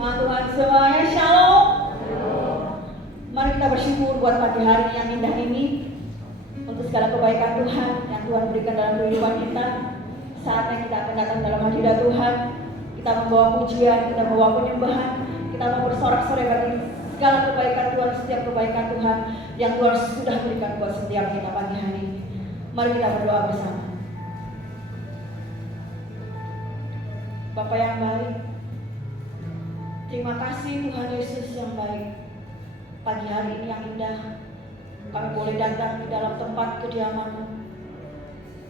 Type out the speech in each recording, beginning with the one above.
Jemaat Tuhan semuanya, shalom. Mari kita bersyukur buat pagi hari yang indah ini, untuk segala kebaikan Tuhan yang Tuhan berikan dalam kehidupan kita. Saatnya kita akan datang dalam hadirat Tuhan. Kita membawa pujian, kita membawa penyembahan, kita mau bersorak-sorai bagi segala kebaikan Tuhan, setiap kebaikan Tuhan yang Tuhan sudah berikan buat setiap kita pagi hari ini. Mari kita berdoa bersama. Bapa yang baik, terima kasih Tuhan Yesus yang baik. Pagi hari ini yang indah, kami boleh datang di dalam tempat kediaman-Mu.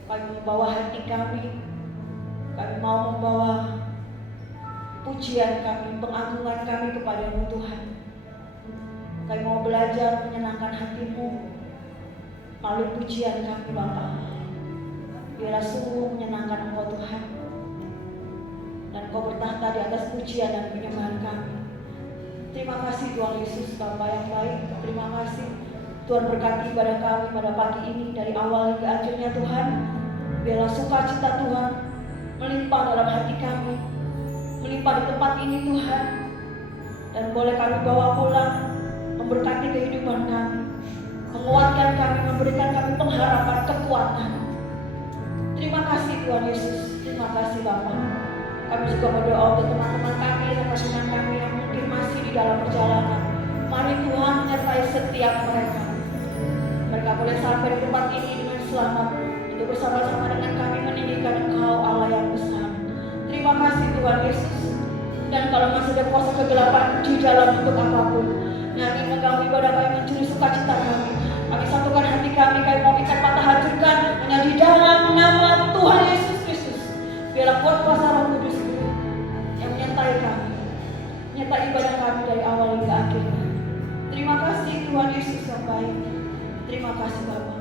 Kami membawa hati kami mau membawa pujian kami, pengagungan kami kepada-Mu Tuhan. Kami mau belajar menyenangkan hati-Mu melalui pujian kami Bapa. Biarlah sungguh menyenangkan Engkau Tuhan, dan Kau bertahta di atas pujian dan penyembahan kami. Terima kasih Tuhan Yesus, Bapa yang baik. Terima kasih Tuhan, berkati ibadah kami pada pagi ini dari awal hingga akhirnya Tuhan. Biarlah sukacita Tuhan melimpah dalam hati kami, melimpah di tempat ini Tuhan, dan boleh kami bawa pulang, memberkati kehidupan kami, menguatkan kami, memberikan kami pengharapan, kekuatan. Terima kasih Tuhan Yesus, terima kasih Bapa. Kami juga berdoa untuk teman-teman kami, rekan-rekan kami yang mungkin masih di dalam perjalanan. Mari Tuhan menyertai setiap mereka. Mereka boleh sampai di tempat ini dengan selamat, untuk bersama-sama dengan kami meninggikan Engkau Allah yang besar. Terima kasih Tuhan Yesus. Dan kalau masih ada kuasa kegelapan di dalam untuk apapun yang ingin mengganggu ibadah kami, mencuri sukacita kami, kami satukan hati kami, kami mau ikat patah hancurkan hanya di dalam nama Tuhan Yesus Kristus. Biarlah kuat kuasa Roh Kudus yang menyertai kami, menyertai ibadah kami dari awal hingga akhirnya. Terima kasih Tuhan Yesus yang baik. Terima kasih Bapa.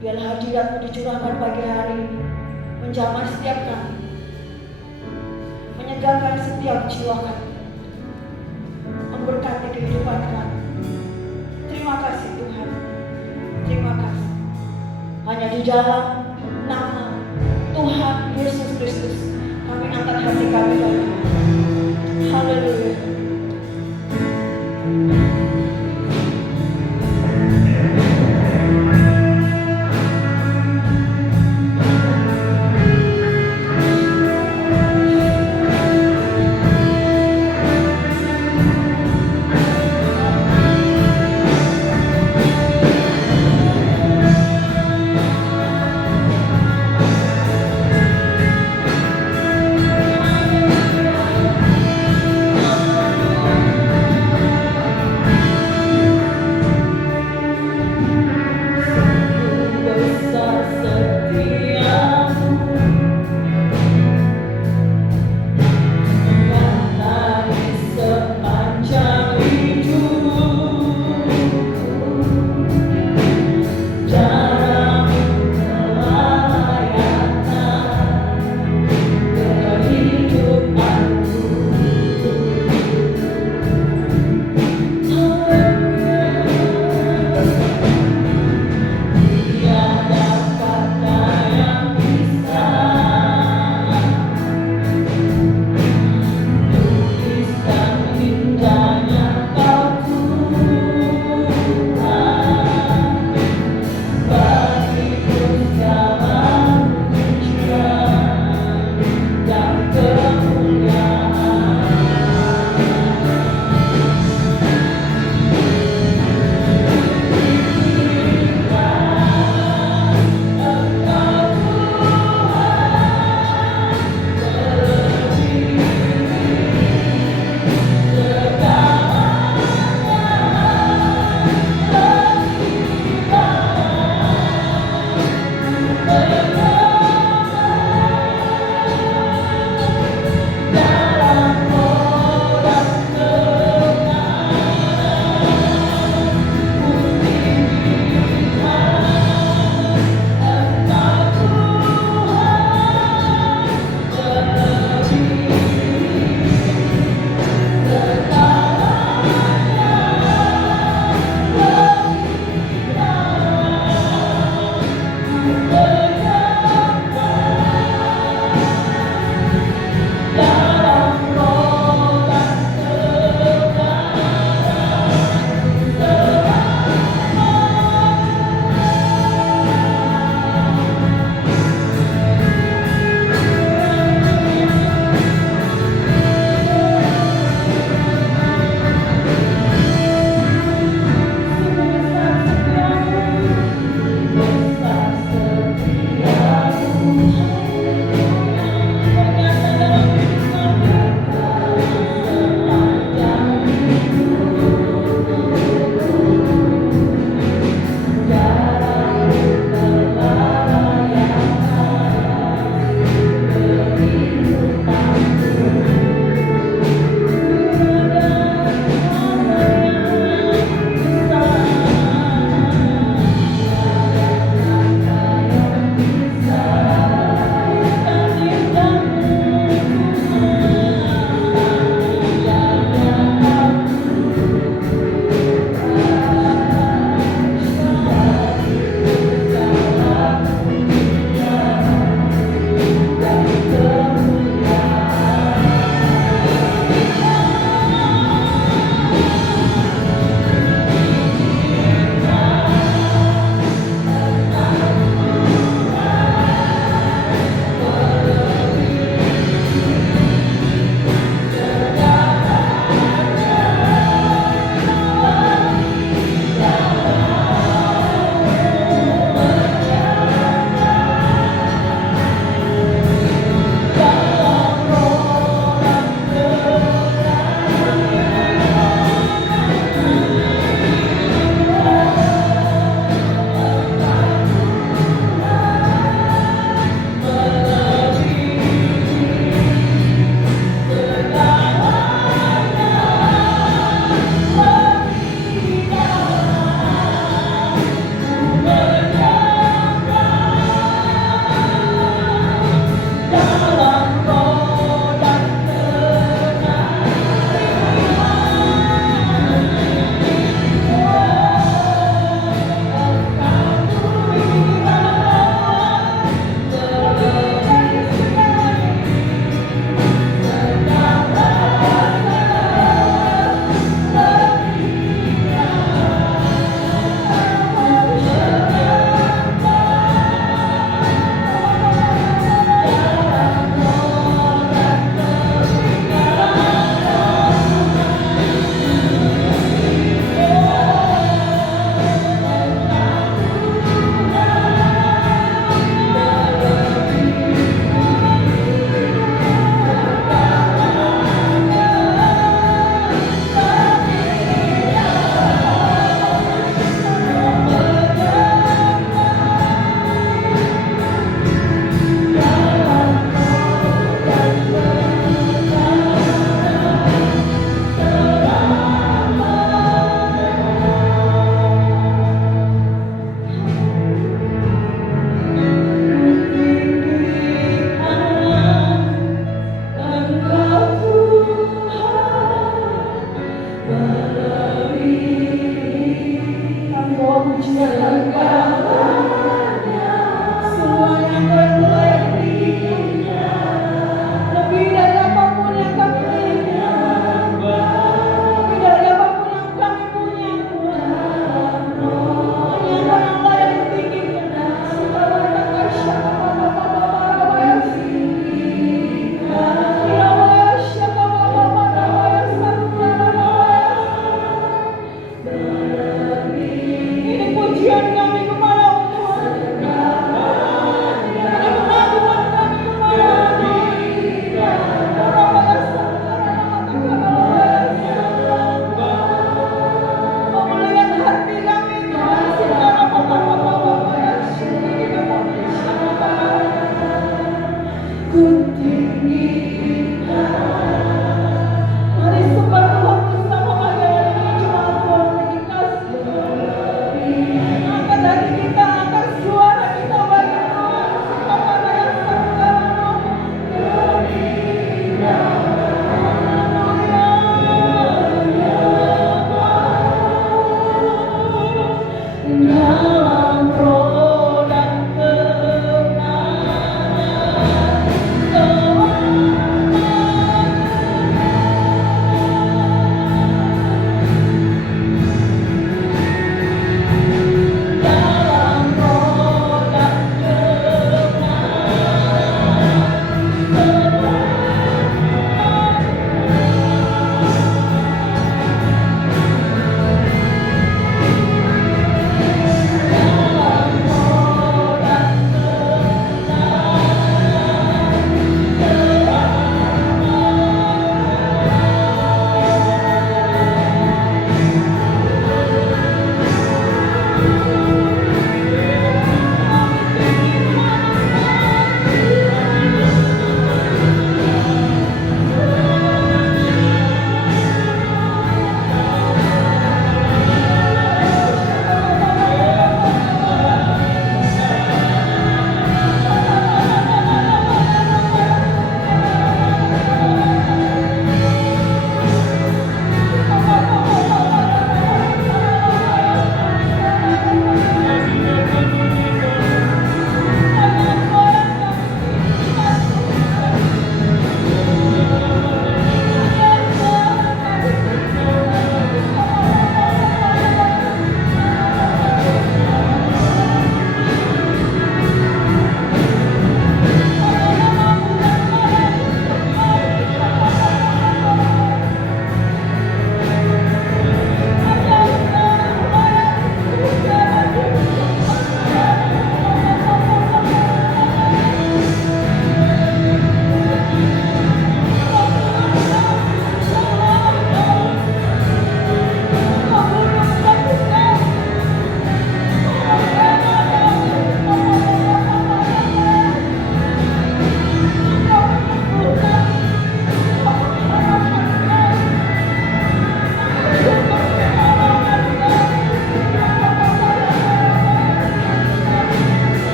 Biarlah hadirat-Mu dicurahkan pagi hari ini, menjamah setiap kami, menyegarkan setiap jiwa kami, memberkati kehidupan kami. Terima kasih Tuhan. Terima kasih. Hanya di dalam nama Tuhan Yesus Kristus kami angkat hati kami Bapa. Haleluya.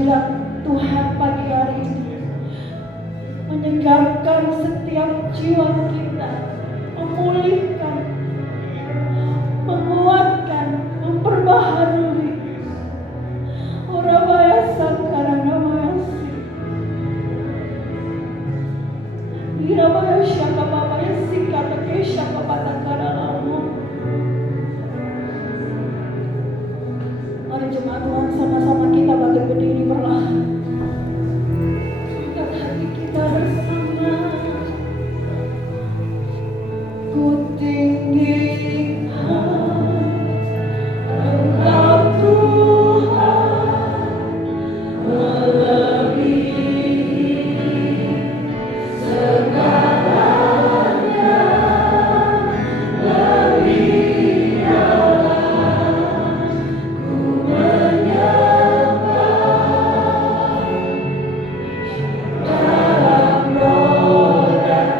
hadirat Tuhan pagi hari ini menyegarkan setiap jiwa kita, memulihkan, menguatkan, memperbaharui. Orabaya Sangkara Namayasi Irabaya Shaka Babaya Sikata Kesha Kapatakara Lamu. Mari jemaat Tuhan, sama-sama kita bangkit berdiri perlahan. Angkat hati kita bersama. Ku tinggikan Engkau Tuhan, melebihi segalanya, lebih dalam ku menyembah dalam roh dan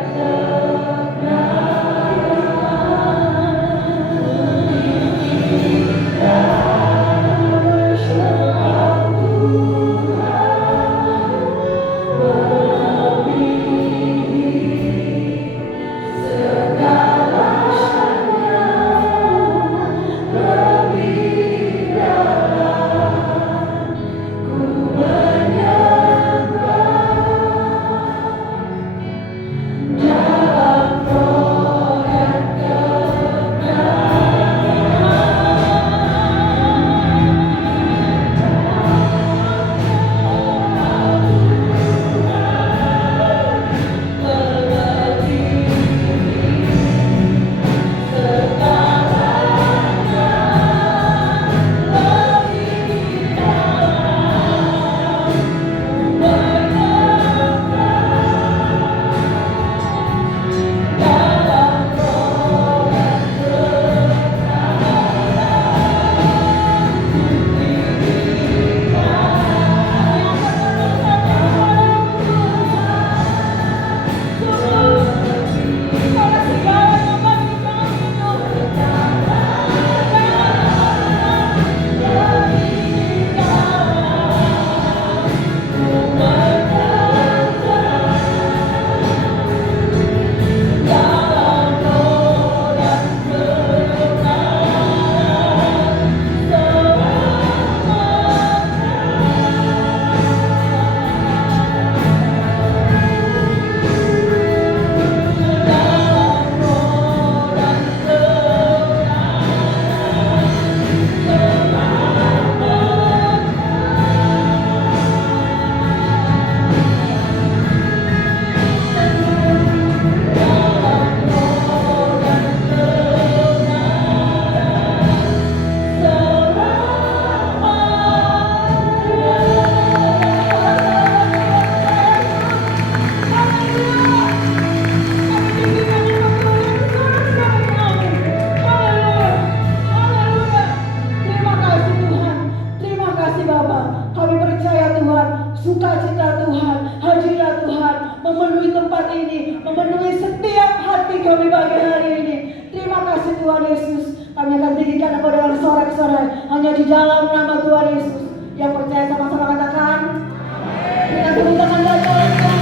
sukacita Tuhan, hadirat Tuhan memenuhi tempat ini, memenuhi setiap hati kami pagi hari ini. Terima kasih Tuhan Yesus. Kami akan tinggikan Engkau dengan sorak-sorai hanya di dalam nama Tuhan Yesus. Yang percaya sama-sama katakan. Dengan tepuk tangan dan tolong Tuhan.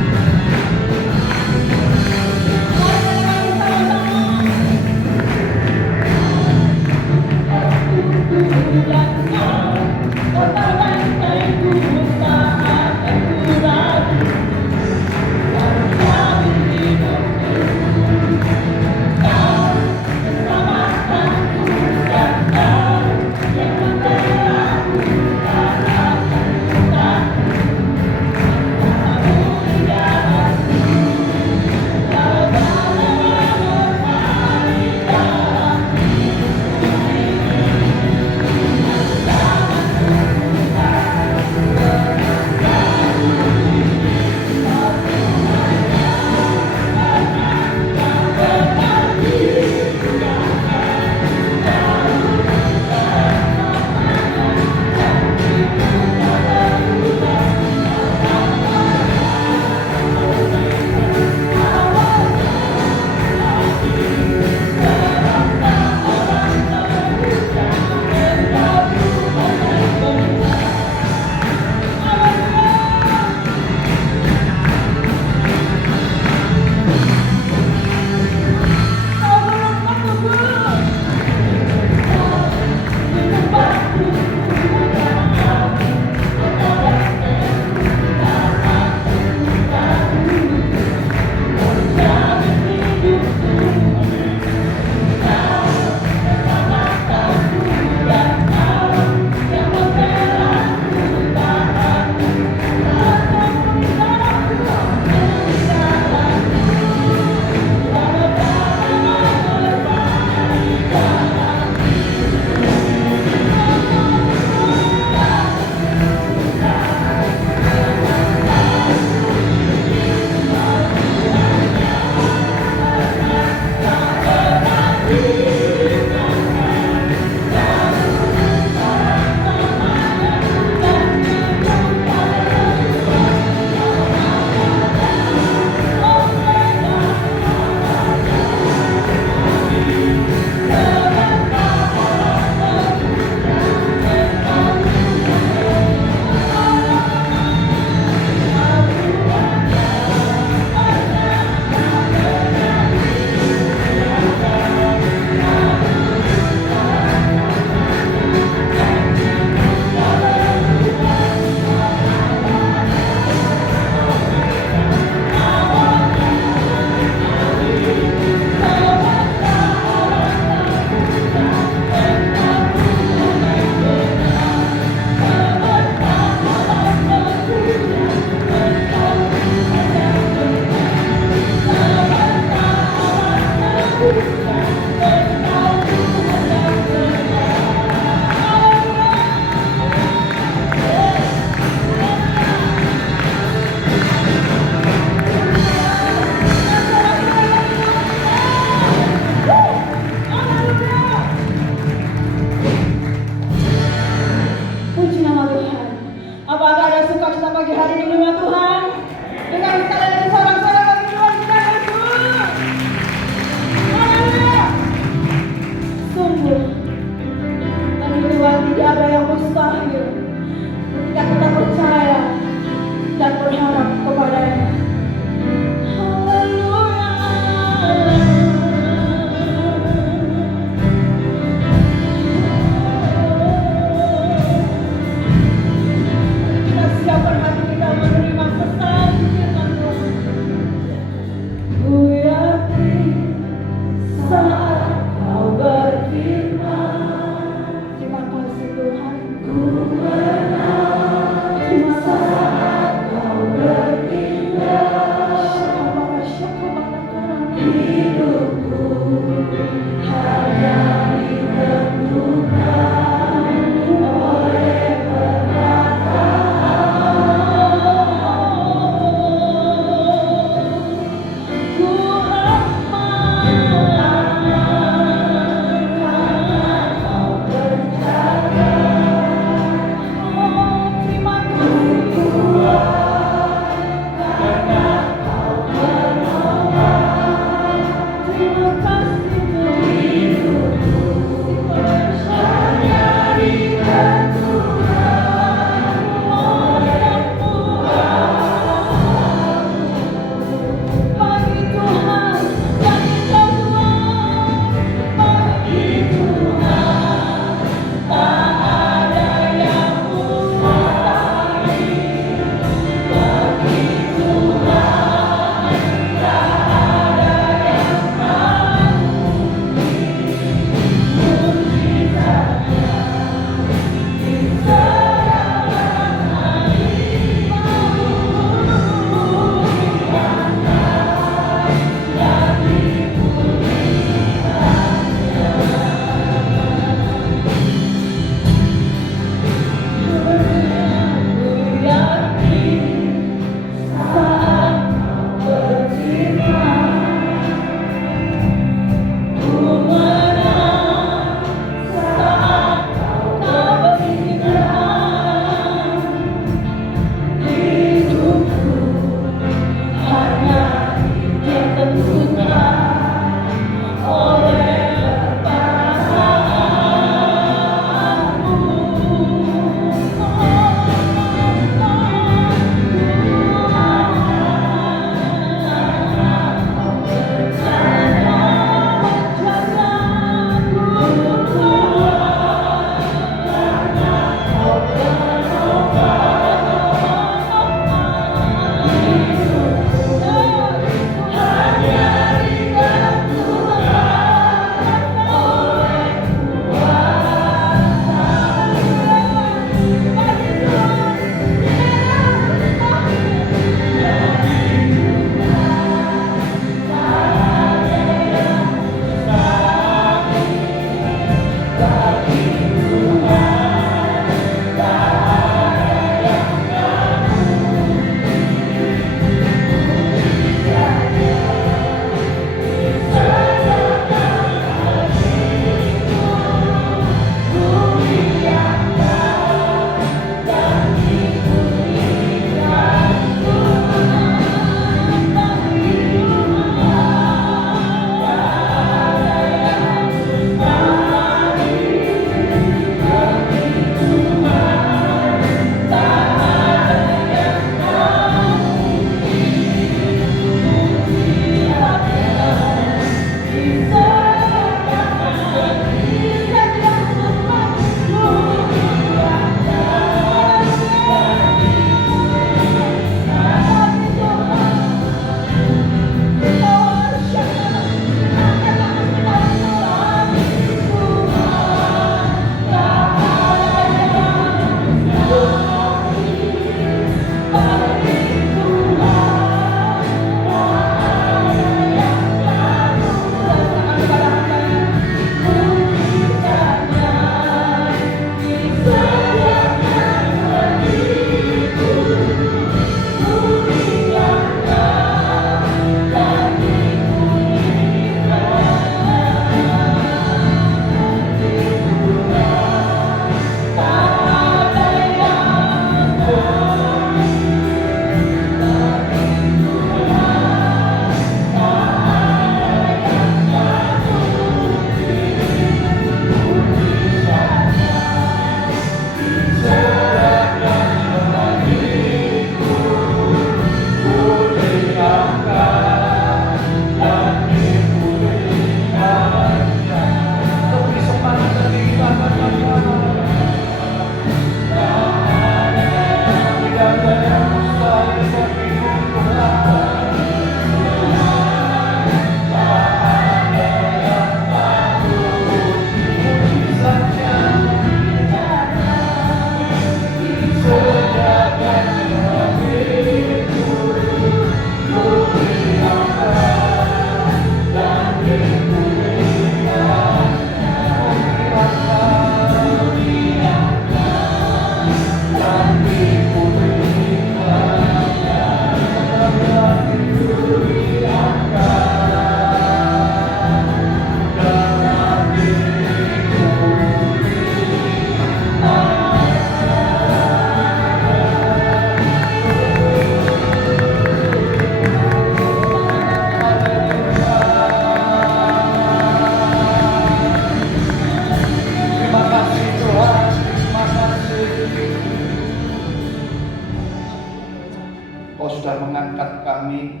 kami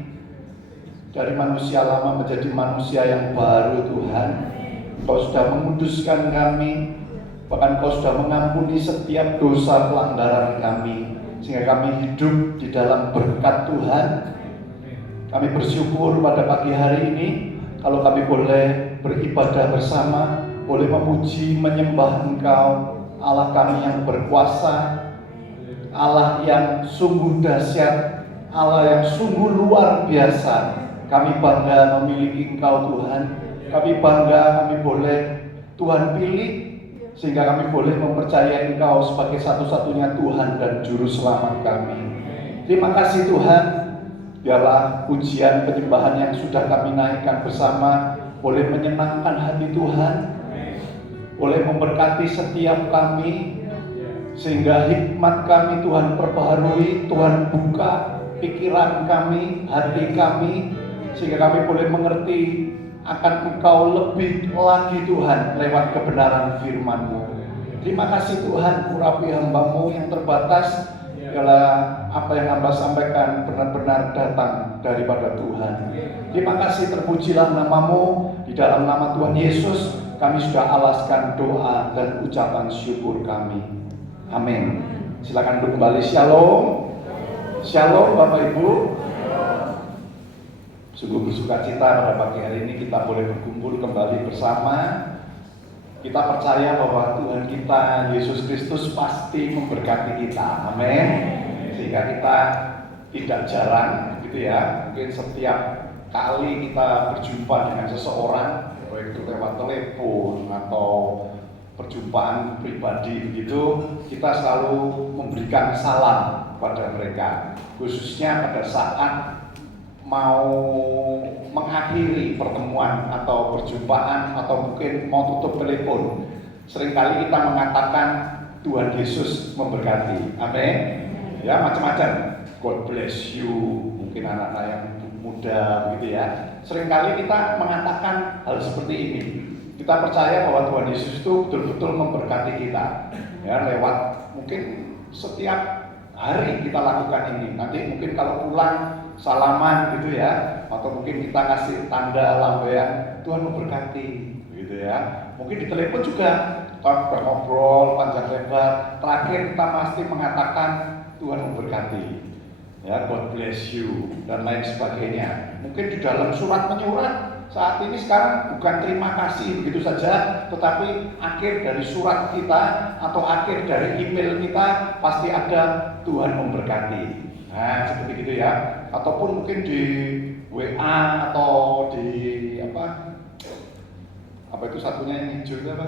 dari manusia lama menjadi manusia yang baru Tuhan. Kau sudah menguduskan kami, bahkan Kau sudah mengampuni setiap dosa pelanggaran kami, sehingga kami hidup di dalam berkat Tuhan. Kami bersyukur pada pagi hari ini kalau kami boleh beribadah bersama, boleh memuji, menyembah Engkau, Allah kami yang berkuasa, Allah yang sungguh dahsyat, Allah yang sungguh luar biasa. Kami bangga memiliki Engkau Tuhan. Kami bangga kami boleh Tuhan pilih, sehingga kami boleh mempercayai Engkau sebagai satu-satunya Tuhan dan Juru Selamat kami. Terima kasih Tuhan. Biarlah pujian penyembahan yang sudah kami naikkan bersama boleh menyenangkan hati Tuhan, boleh memberkati setiap kami, sehingga hikmat kami Tuhan perbaharui, Tuhan buka pikiran kami, hati kami, sehingga kami boleh mengerti akan Engkau lebih lagi Tuhan lewat kebenaran firman-Mu. Terima kasih Tuhan, urapi hamba-Mu yang terbatas. Biarlah apa yang hamba sampaikan benar-benar datang daripada Tuhan. Terima kasih, terpujilah nama-Mu. Di dalam nama Tuhan Yesus kami sudah alaskan doa dan ucapan syukur kami. Amin. Silakan duduk kembali. Shalom. Shalom Bapak Ibu. Sungguh bersuka cita pada pagi hari ini kita boleh berkumpul kembali bersama. Kita percaya bahwa Tuhan kita Yesus Kristus pasti memberkati kita. Amin. Sehingga kita tidak jarang gitu ya, mungkin setiap kali kita berjumpa dengan seseorang, baik itu lewat telepon atau perjumpaan pribadi begitu, kita selalu memberikan salam pada mereka, khususnya pada saat mau mengakhiri pertemuan atau perjumpaan atau mungkin mau tutup telepon. Seringkali kita mengatakan Tuhan Yesus memberkati. Amin. Ya, macam-macam. God bless you. Mungkin anak-anak yang muda begitu ya. Seringkali kita mengatakan hal seperti ini. Kita percaya bahwa Tuhan Yesus itu betul-betul memberkati kita. Ya, lewat mungkin setiap hari kita lakukan ini. Nanti mungkin kalau pulang salaman gitu ya, atau mungkin kita kasih tanda lambaian Tuhan memberkati gitu ya. Mungkin di telepon juga kita ngobrol panjang lebar, terakhir kita pasti mengatakan Tuhan memberkati ya, God bless you dan lain sebagainya. Mungkin di dalam surat menyurat saat ini sekarang bukan terima kasih begitu saja, tetapi akhir dari surat kita atau akhir dari email kita pasti ada Tuhan memberkati. Nah, seperti gitu ya. Ataupun mungkin di WA atau di apa itu satunya yang hijau itu apa?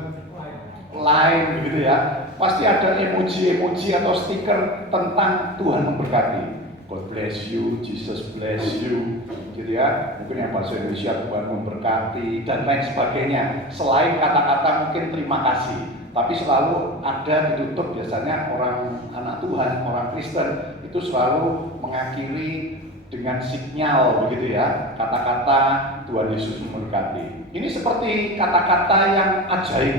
Line begitu ya. Pasti ada emoji-emoji atau stiker tentang Tuhan memberkati. God bless you, Jesus bless you, gitu ya. Mungkin yang bahasa Indonesia Tuhan memberkati dan lain sebagainya. Selain kata-kata mungkin terima kasih, tapi selalu ada ditutup biasanya orang anak Tuhan, orang Kristen itu selalu mengakhiri dengan sinyal begitu ya, kata-kata Tuhan Yesus memberkati. Ini seperti kata-kata yang ajaib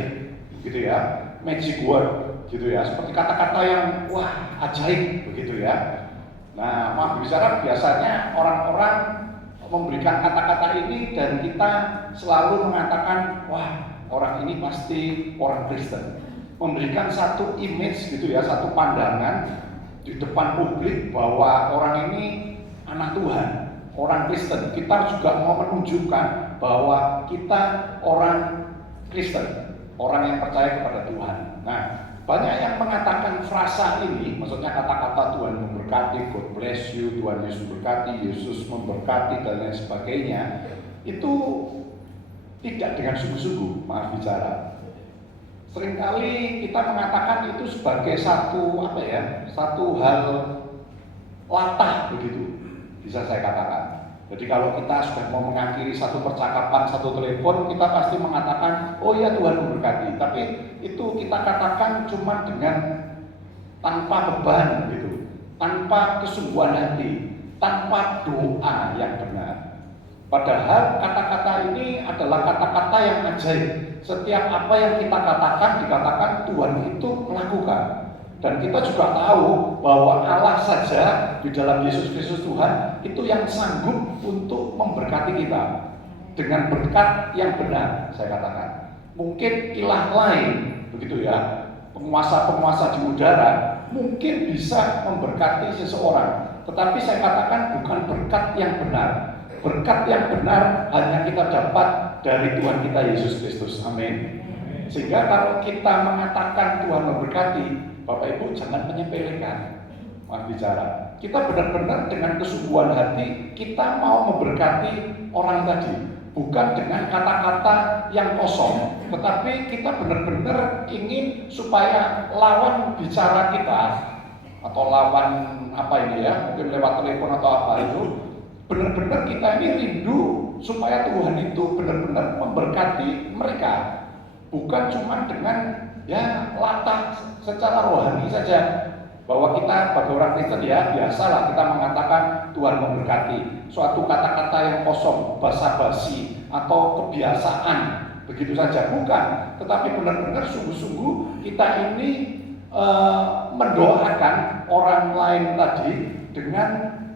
gitu ya, magic word gitu ya, seperti kata-kata yang wah ajaib begitu ya. Nah, maaf bicara biasanya orang-orang memberikan kata-kata ini dan kita selalu mengatakan wah orang ini pasti orang Kristen. Memberikan satu image gitu ya, satu pandangan di depan publik bahwa orang ini anak Tuhan, orang Kristen. Kita juga mau menunjukkan bahwa kita orang Kristen, orang yang percaya kepada Tuhan. Nah, banyak yang mengatakan frasa ini, maksudnya kata-kata Tuhan memberkati, God bless you, Tuhan Yesus memberkati, Yesus memberkati dan lain sebagainya, itu tidak dengan sungguh-sungguh, maaf bicara. Seringkali kita mengatakan itu sebagai satu satu hal latah begitu, bisa saya katakan. Jadi kalau kita sudah mau mengakhiri satu percakapan, satu telepon, kita pasti mengatakan, oh ya Tuhan memberkati. Tapi itu kita katakan cuma dengan tanpa beban gitu, tanpa kesungguhan hati, tanpa doa yang benar. Padahal kata-kata ini adalah kata-kata yang ajaib. Setiap apa yang kita katakan dikatakan Tuhan itu melakukan. Dan kita juga tahu bahwa Allah saja di dalam Yesus Kristus Tuhan itu yang sanggup untuk memberkati kita dengan berkat yang benar, saya katakan. Mungkin ilah lain, begitu ya, penguasa-penguasa di udara mungkin bisa memberkati seseorang, tetapi saya katakan bukan berkat yang benar. Berkat yang benar hanya kita dapat dari Tuhan kita Yesus Kristus. Amin. Sehingga kalau kita mengatakan Tuhan memberkati, Bapak Ibu jangan menyepelekan bicara. Kita benar-benar dengan kesungguhan hati kita mau memberkati orang tadi, bukan dengan kata-kata yang kosong, tetapi kita benar-benar ingin supaya lawan bicara kita atau lawan apa ini ya, mungkin lewat telepon atau apa itu, benar-benar kita ini rindu supaya Tuhan itu benar-benar memberkati mereka, bukan cuma dengan ya latah secara rohani saja. Bahwa kita bagi orang Kristen ya biasalah kita mengatakan Tuhan memberkati, suatu kata-kata yang kosong, basa-basi atau kebiasaan begitu saja, bukan. Tetapi benar-benar sungguh-sungguh kita ini mendoakan orang lain tadi dengan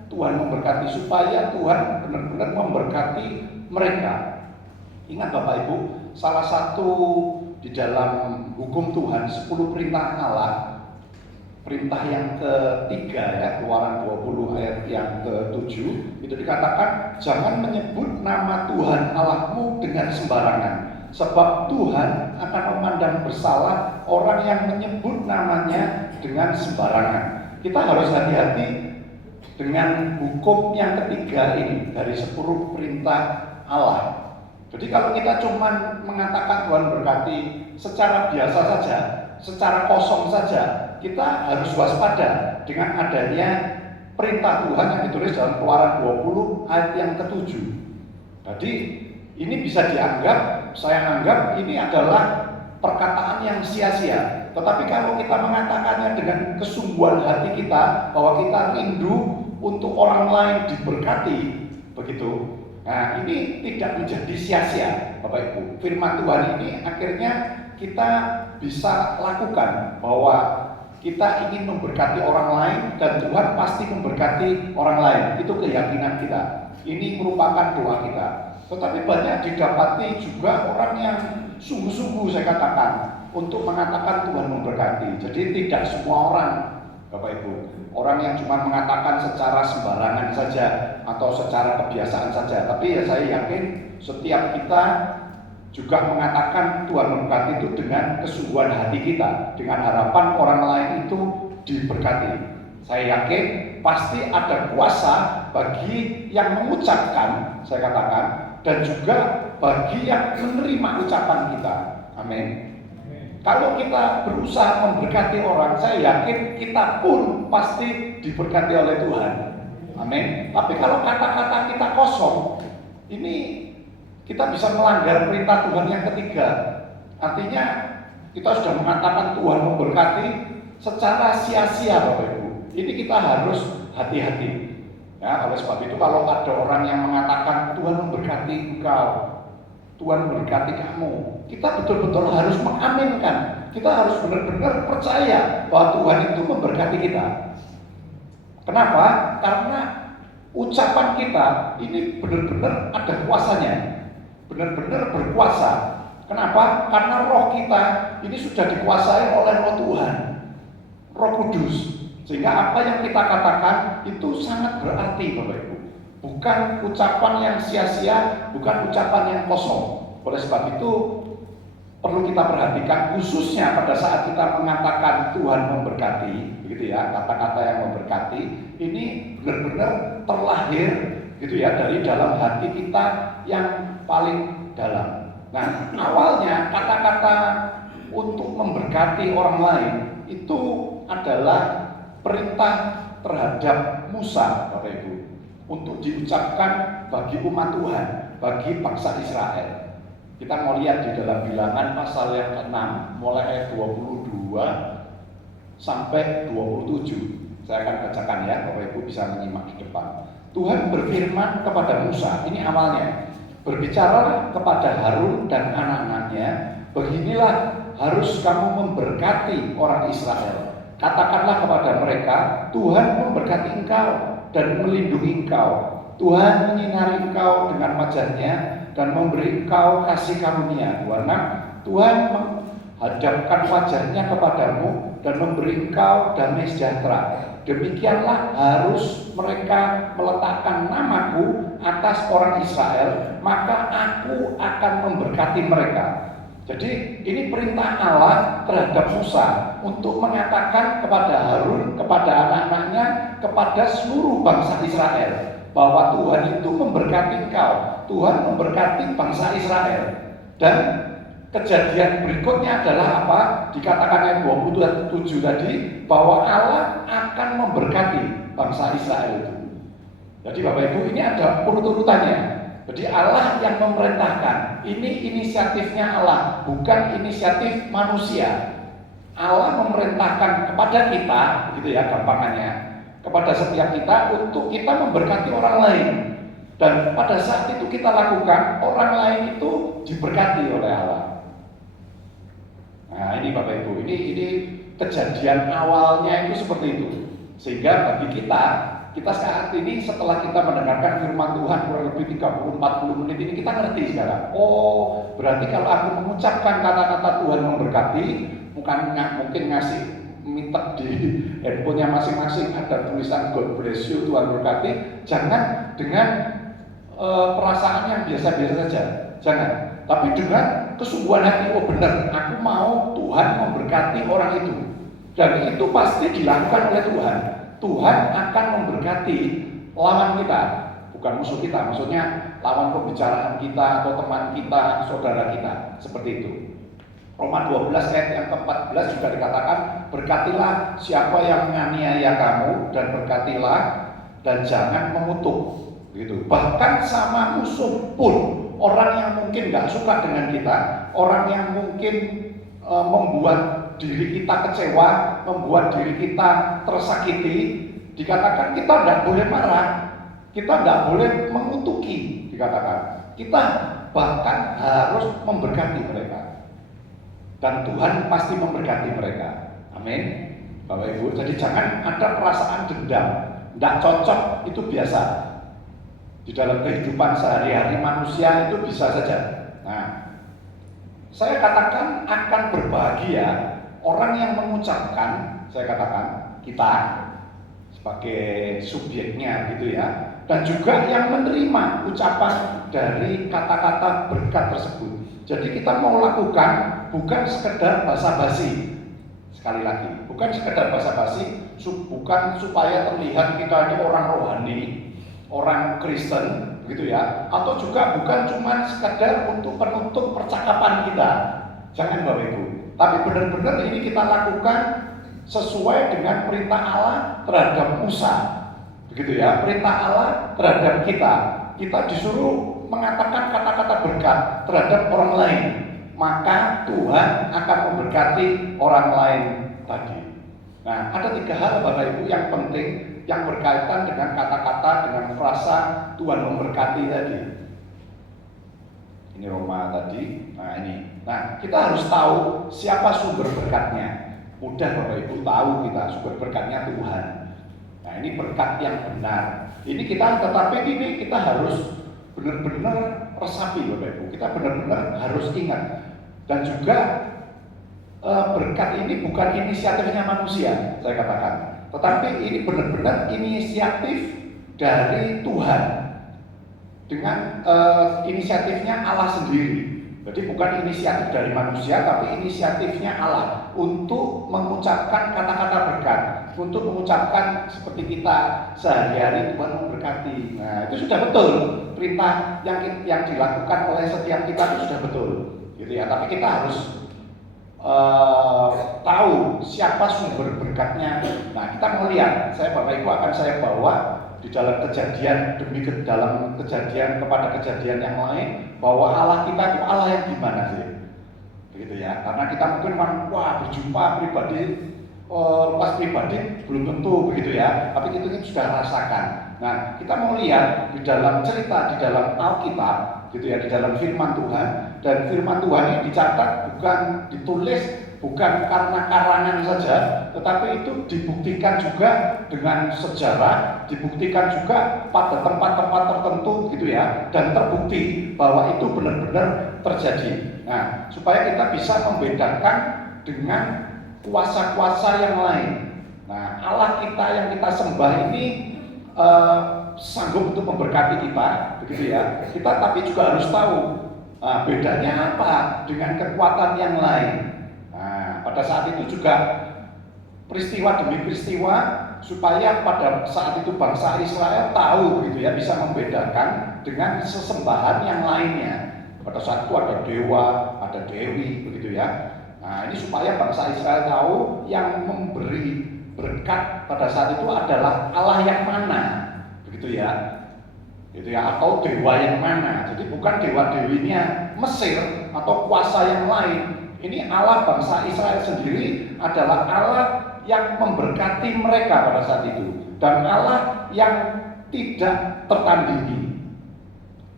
Tuhan memberkati, supaya Tuhan benar-benar memberkati mereka. Ingat Bapak Ibu, salah satu di dalam hukum Tuhan 10 perintah Allah, perintah yang ketiga ya, Keluaran 20 ayat yang ke-7 itu dikatakan jangan menyebut nama Tuhan Allahmu dengan sembarangan, sebab Tuhan akan memandang bersalah orang yang menyebut namanya dengan sembarangan. Kita harus hati-hati dengan hukum yang ketiga ini dari 10 perintah Allah. Jadi kalau kita cuma mengatakan Tuhan berkati secara biasa saja, secara kosong saja, kita harus waspada dengan adanya perintah Tuhan yang ditulis dalam Keluaran 20 ayat yang ke-7. Jadi ini bisa dianggap, saya anggap ini adalah perkataan yang sia-sia. Tetapi kalau kita mengatakannya dengan kesungguhan hati kita, bahwa kita rindu untuk orang lain diberkati, begitu. Nah ini tidak menjadi sia-sia Bapak Ibu. Firman Tuhan ini akhirnya kita bisa lakukan, bahwa kita ingin memberkati orang lain dan Tuhan pasti memberkati orang lain. Itu keyakinan kita. Ini merupakan doa kita. Tetapi banyak didapati juga orang yang sungguh-sungguh saya katakan untuk mengatakan Tuhan memberkati. Jadi tidak semua orang Bapak Ibu, orang yang cuma mengatakan secara sembarangan saja atau secara kebiasaan saja. Tapi ya saya yakin setiap kita juga mengatakan Tuhan memberkati itu dengan kesungguhan hati kita, dengan harapan orang lain itu diberkati. Saya yakin pasti ada kuasa bagi yang mengucapkan, saya katakan, dan juga bagi yang menerima ucapan kita. Amin. Kalau kita berusaha memberkati orang, saya yakin kita pun pasti diberkati oleh Tuhan. Amin. Tapi kalau kata-kata kita kosong, ini kita bisa melanggar perintah Tuhan yang ketiga. Artinya kita sudah mengatakan Tuhan memberkati secara sia-sia Bapak Ibu. Ini kita harus hati-hati. Ya, oleh sebab itu kalau ada orang yang mengatakan Tuhan memberkati engkau, Tuhan memberkati kamu, kita betul-betul harus mengaminkan. Kita harus benar-benar percaya bahwa Tuhan itu memberkati kita. Kenapa? Karena ucapan kita ini benar-benar ada kuasanya, benar-benar berkuasa. Kenapa? Karena roh kita ini sudah dikuasai oleh roh Tuhan, Roh Kudus. Sehingga apa yang kita katakan itu sangat berarti Bapak Ibu. Bukan ucapan yang sia-sia, bukan ucapan yang kosong. Oleh sebab itu perlu kita perhatikan, khususnya pada saat kita mengatakan Tuhan memberkati, begitu ya, kata-kata yang memberkati ini benar-benar terlahir gitu ya dari dalam hati kita yang paling dalam. Nah, awalnya kata-kata untuk memberkati orang lain itu adalah perintah terhadap Musa, Bapak Ibu, untuk diucapkan bagi umat Tuhan, bagi bangsa Israel. Kita mau lihat di dalam Bilangan pasal yang ke-6 mulai ayat 22 sampai 27. Saya akan bacakan ya, Bapak Ibu bisa menyimak di depan. Tuhan berfirman kepada Musa, ini awalnya, berbicaralah kepada Harun dan anak-anaknya, beginilah harus kamu memberkati orang Israel. Katakanlah kepada mereka, Tuhan memberkati engkau dan melindungi engkau. Tuhan menyinari engkau dengan wajah-Nya dan memberi engkau kasih karunia. 26, Tuhan menghadapkan wajah-Nya kepadamu dan memberi engkau damai sejahtera. Demikianlah harus mereka meletakkan namaku atas orang Israel, maka aku akan memberkati mereka. Jadi ini perintah Allah terhadap Musa untuk mengatakan kepada Harun, kepada anak-anaknya, kepada seluruh bangsa Israel bahwa Tuhan itu memberkati engkau, Tuhan memberkati bangsa Israel. Dan kejadian berikutnya adalah apa? Dikatakan ayat 27 tadi bahwa Allah akan memberkati bangsa Israel itu. Jadi Bapak Ibu, ini ada urut-urutannya. Jadi Allah yang memerintahkan. Ini inisiatifnya Allah, bukan inisiatif manusia. Allah memerintahkan kepada kita, gitu ya gampangannya, kepada setiap kita untuk kita memberkati orang lain. Dan pada saat itu kita lakukan, orang lain itu diberkati oleh Allah. Nah ini Bapak Ibu, ini kejadian awalnya itu seperti itu. Sehingga bagi kita saat ini setelah kita mendengarkan firman Tuhan kurang lebih 30-40 menit ini, kita ngerti sekarang. Oh, berarti kalau aku mengucapkan kata-kata Tuhan memberkati, bukan mungkin ngasih minta di handphonenya masing-masing ada tulisan God bless you, Tuhan berkati. Jangan dengan perasaan yang biasa-biasa saja, jangan. Tapi dengan kesungguhan hati, oh benar, aku mau Tuhan memberkati orang itu. Dan itu pasti dilakukan oleh Tuhan. Tuhan akan memberkati lawan kita, bukan musuh kita, maksudnya lawan pembicaraan kita atau teman kita, saudara kita, seperti itu. Roma 12 ayat yang ke-14 juga dikatakan, berkatilah siapa yang menganiaya kamu dan berkatilah dan jangan mengutuk. Gitu. Bahkan sama musuh pun, orang yang mungkin gak suka dengan kita, orang yang mungkin membuat diri kita kecewa, membuat diri kita tersakiti, dikatakan kita tidak boleh marah, kita tidak boleh mengutuki, dikatakan kita bahkan harus memberkati mereka, dan Tuhan pasti memberkati mereka. Amin, Bapak Ibu. Jadi jangan ada perasaan dendam, tidak cocok, itu biasa di dalam kehidupan sehari-hari manusia, itu bisa saja. Nah, saya katakan akan berbahagia orang yang mengucapkan, saya katakan kita sebagai subjeknya gitu ya, dan juga yang menerima ucapan dari kata-kata berkat tersebut. Jadi kita mau lakukan bukan sekedar basa-basi, sekali lagi, bukan sekedar basa-basi, bukan supaya terlihat kita ini orang rohani, orang Kristen gitu ya, atau juga bukan cuma sekedar untuk penutup percakapan kita. Jangan Bapak Ibu. Tapi benar-benar ini kita lakukan sesuai dengan perintah Allah terhadap Musa. Begitu ya, perintah Allah terhadap kita. Kita disuruh mengatakan kata-kata berkat terhadap orang lain. Maka Tuhan akan memberkati orang lain tadi. Nah, ada 3 hal Bapak Ibu yang penting yang berkaitan dengan kata-kata, dengan frasa Tuhan memberkati tadi. Ini Roma tadi. Nah ini. Nah kita harus tahu siapa sumber berkatnya. Mudah Bapak Ibu tahu kita sumber berkatnya Tuhan. Nah ini berkat yang benar. Ini kita, tetapi ini kita harus benar-benar resapi Bapak Ibu. Kita benar-benar harus ingat. Dan juga berkat ini bukan inisiatifnya manusia, saya katakan. Tetapi ini benar-benar inisiatif dari Tuhan. Dengan inisiatifnya Allah sendiri. Jadi bukan inisiatif dari manusia, tapi inisiatifnya Allah untuk mengucapkan kata-kata berkat, untuk mengucapkan seperti kita sehari-hari Tuhan memberkati. Nah itu sudah betul, perintah yang dilakukan oleh setiap kita itu sudah betul, gitu ya. Tapi kita harus tahu siapa sumber berkatnya. Nah kita melihat, Bapak Ibu akan saya bawa di dalam kejadian dalam kejadian kepada kejadian yang lain, bahwa Allah kita itu Allah yang gimana sih, begitu ya. Karena kita mungkin berjumpa pribadi, lepas pribadi belum tentu begitu ya, tapi kita sudah rasakan. Nah kita mau lihat di dalam cerita di dalam Alkitab gitu ya, di dalam firman Tuhan. Dan firman Tuhan ini dicatat, bukan ditulis, bukan karena karangan saja, tetapi itu dibuktikan juga dengan sejarah, dibuktikan juga pada tempat-tempat tertentu gitu ya, dan terbukti bahwa itu benar-benar terjadi. Nah, supaya kita bisa membedakan dengan kuasa-kuasa yang lain. Nah, Allah kita yang kita sembah ini sanggup untuk memberkati kita, begitu ya. Kita tapi juga harus tahu bedanya apa dengan kekuatan yang lain. Nah, pada saat itu juga peristiwa demi peristiwa, supaya pada saat itu bangsa Israel tahu, gitu ya, bisa membedakan dengan sesembahan yang lainnya. Pada saat itu ada dewa, ada dewi, begitu ya. Nah, ini supaya bangsa Israel tahu yang memberi berkat pada saat itu adalah Allah yang mana, begitu ya. Gitu ya, atau dewa yang mana. Jadi bukan dewa-dewinya Mesir atau kuasa yang lain. Ini Allah bangsa Israel sendiri adalah Allah yang memberkati mereka pada saat itu, dan Allah yang tidak tertandingi.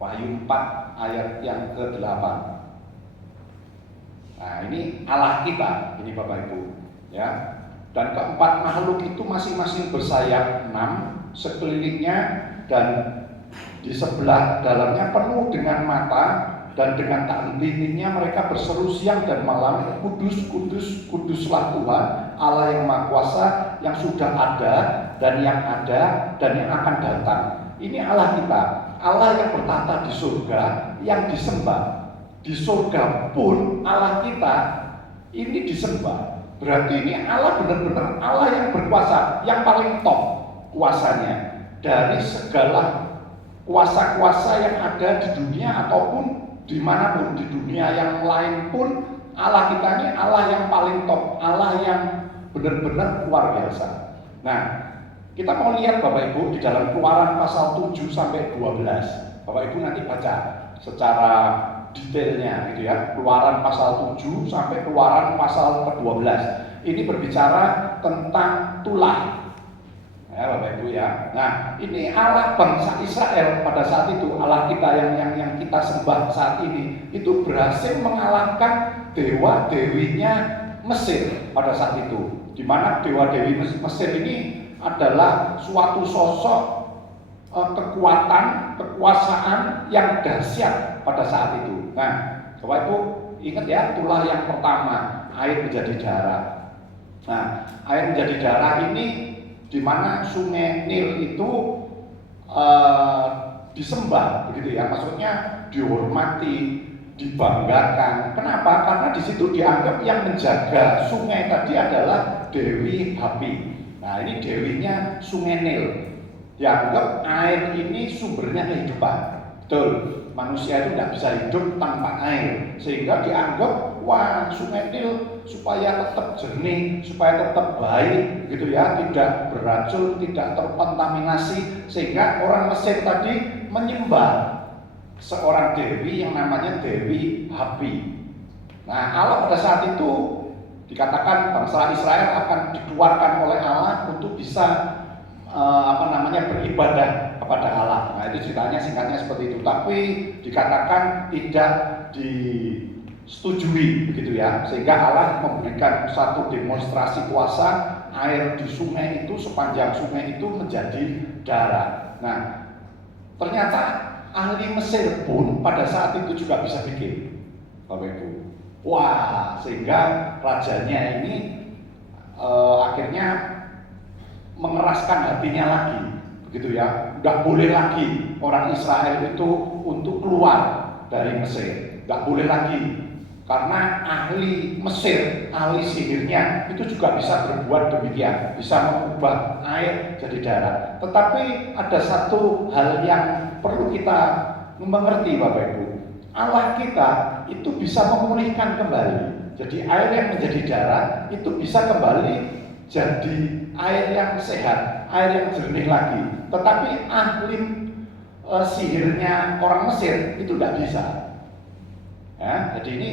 Wahyu 4 ayat yang ke-8. Nah, ini Allah kita, ini Bapak Ibu, ya. Dan keempat makhluk itu masing-masing bersayap 6 sekelilingnya, dan di sebelah dalamnya penuh dengan mata, dan dengan tak henti-hentinya mereka berseru siang dan malam, kudus, kudus, kuduslah Tuhan Allah yang Maha Kuasa, yang sudah ada dan yang ada dan yang akan datang. Ini Allah kita, Allah yang bertata di surga, yang disembah. Di surga pun Allah kita ini disembah. Berarti ini Allah benar-benar Allah yang berkuasa, yang paling top kuasanya dari segala kuasa-kuasa yang ada di dunia ataupun dimanapun di dunia yang lain pun. Allah kita ini Allah yang paling top, Allah yang benar-benar luar biasa. Nah, kita mau lihat Bapak Ibu di dalam Keluaran pasal 7 sampai 12. Bapak Ibu nanti baca secara detailnya gitu ya. Keluaran pasal 7 sampai Keluaran pasal ke-12. Ini berbicara tentang tulah. Ya Bapak Ibu ya. Nah, ini Allah bangsa Israel pada saat itu, Allah kita yang kita sembah saat ini, itu berhasil mengalahkan dewa-dewinya Mesir pada saat itu. Di mana dewa-dewi Mesir ini adalah suatu sosok kekuatan, kekuasaan yang dahsyat pada saat itu. Nah, Bapak Ibu ingat ya, tulah yang pertama, air menjadi darah. Nah, air menjadi darah ini di mana sungai Nil itu disembah, begitu ya, maksudnya dihormati, dibanggakan. Kenapa? Karena di situ dianggap yang menjaga sungai tadi adalah Dewi Hapi. Nah, ini dewinya sungai Nil. Dianggap air ini sumbernya kehidupan. Betul, manusia itu tidak bisa hidup tanpa air, sehingga dianggap wah, sungai Nil supaya tetap jernih, supaya tetap baik, gitu ya, tidak beracun, tidak terkontaminasi, sehingga orang Mesir tadi menyembah seorang dewi yang namanya Dewi Hapi. Nah, Allah pada saat itu dikatakan bangsa Israel akan dikeluarkan oleh Allah untuk bisa beribadah kepada Allah. Nah, itu ceritanya singkatnya seperti itu. Tapi dikatakan tidak disetujui, begitu ya, sehingga Allah memberikan satu demonstrasi kuasa, air di sungai itu, sepanjang sungai itu menjadi darah. Nah, ternyata ahli Mesir pun pada saat itu juga bisa bikin, Bapak Ibu. Wah, sehingga rajanya ini akhirnya mengeraskan hatinya lagi, begitu ya. Nggak boleh lagi orang Israel itu untuk keluar dari Mesir, nggak boleh lagi, karena ahli Mesir, ahli sihirnya itu juga bisa berbuat demikian, bisa mengubah air jadi darah. Tetapi ada satu hal yang perlu kita mengerti, Bapak Ibu. Allah kita itu bisa memulihkan kembali. Jadi air yang menjadi darah itu bisa kembali jadi air yang sehat, air yang jernih lagi. Tetapi ahli sihirnya orang Mesir itu tidak bisa. Ya, jadi ini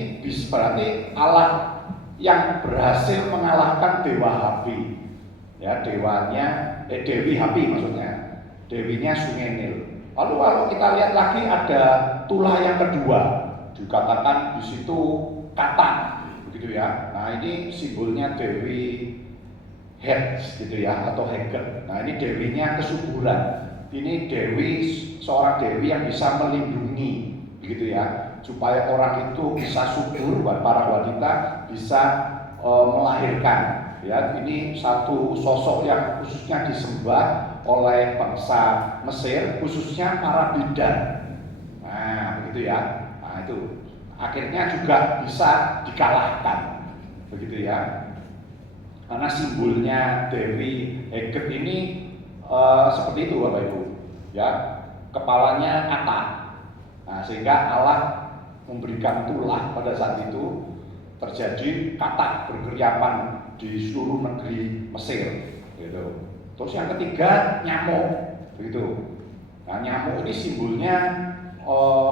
berarti Allah yang berhasil mengalahkan Dewa Hapi. Ya, Dewi Hapi maksudnya. Dewinya Sungai Nil. Lalu kalau kita lihat lagi ada tulah yang kedua, dikatakan di situ kata, begitu ya. Nah ini simbolnya Dewi Head gitu ya, atau Hegen. Nah ini dewinya kesuburan. Ini dewi, seorang dewi yang bisa melindungi, begitu ya, supaya orang itu bisa subur, para wanita bisa melahirkan. Ya, ini satu sosok yang khususnya disembah oleh bangsa Mesir, khususnya para bidan. Nah, begitu ya. Nah, itu akhirnya juga bisa dikalahkan, begitu ya. Karena simbolnya Dewi Heket ini seperti itu, Bapak Ibu. Ya, kepalanya kata. Nah, sehingga Allah memberikan tulah pada saat itu terjadi kata berkeriapan di seluruh negeri Mesir, gitu. Terus yang ketiga nyamuk, begitu. Nah, nyamuk ini simbolnya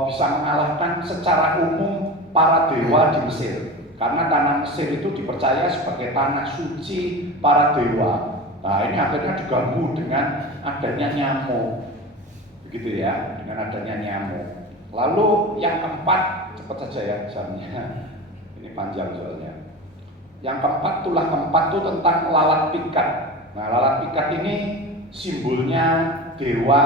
bisa mengalahkan secara umum para dewa di Mesir, karena tanah Mesir itu dipercaya sebagai tanah suci para dewa. Nah, ini akhirnya diganggu dengan adanya nyamuk, begitu ya, dengan adanya nyamuk. Lalu yang keempat, cepat saja ya misalnya, ini panjang soalnya. Yang keempat, tulah keempat itu tentang lalat pikat. Nah, lalat pikat ini simbolnya dewa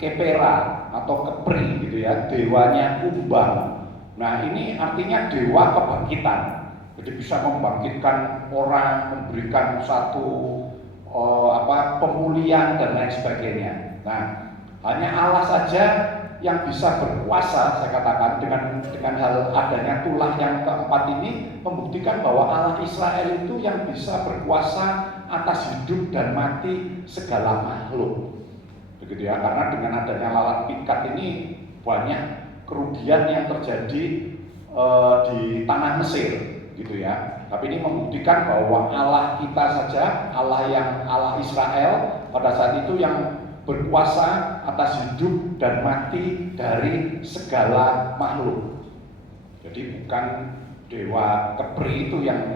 Kepera atau Kepri gitu ya, dewanya kumbang. Nah, ini artinya dewa kebangkitan. Jadi bisa membangkitkan orang, memberikan satu pemulihan dan lain sebagainya. Nah, hanya Allah saja yang bisa berkuasa, saya katakan, dengan hal adanya tulah yang keempat ini membuktikan bahwa Allah Israel itu yang bisa berkuasa atas hidup dan mati segala makhluk, begitu ya. Karena dengan adanya lalat pikat ini banyak kerugian yang terjadi di tanah Mesir, gitu ya. Tapi ini membuktikan bahwa Allah kita saja, Allah Israel pada saat itu yang berkuasa atas hidup dan mati dari segala makhluk. Jadi bukan dewa Kepri itu yang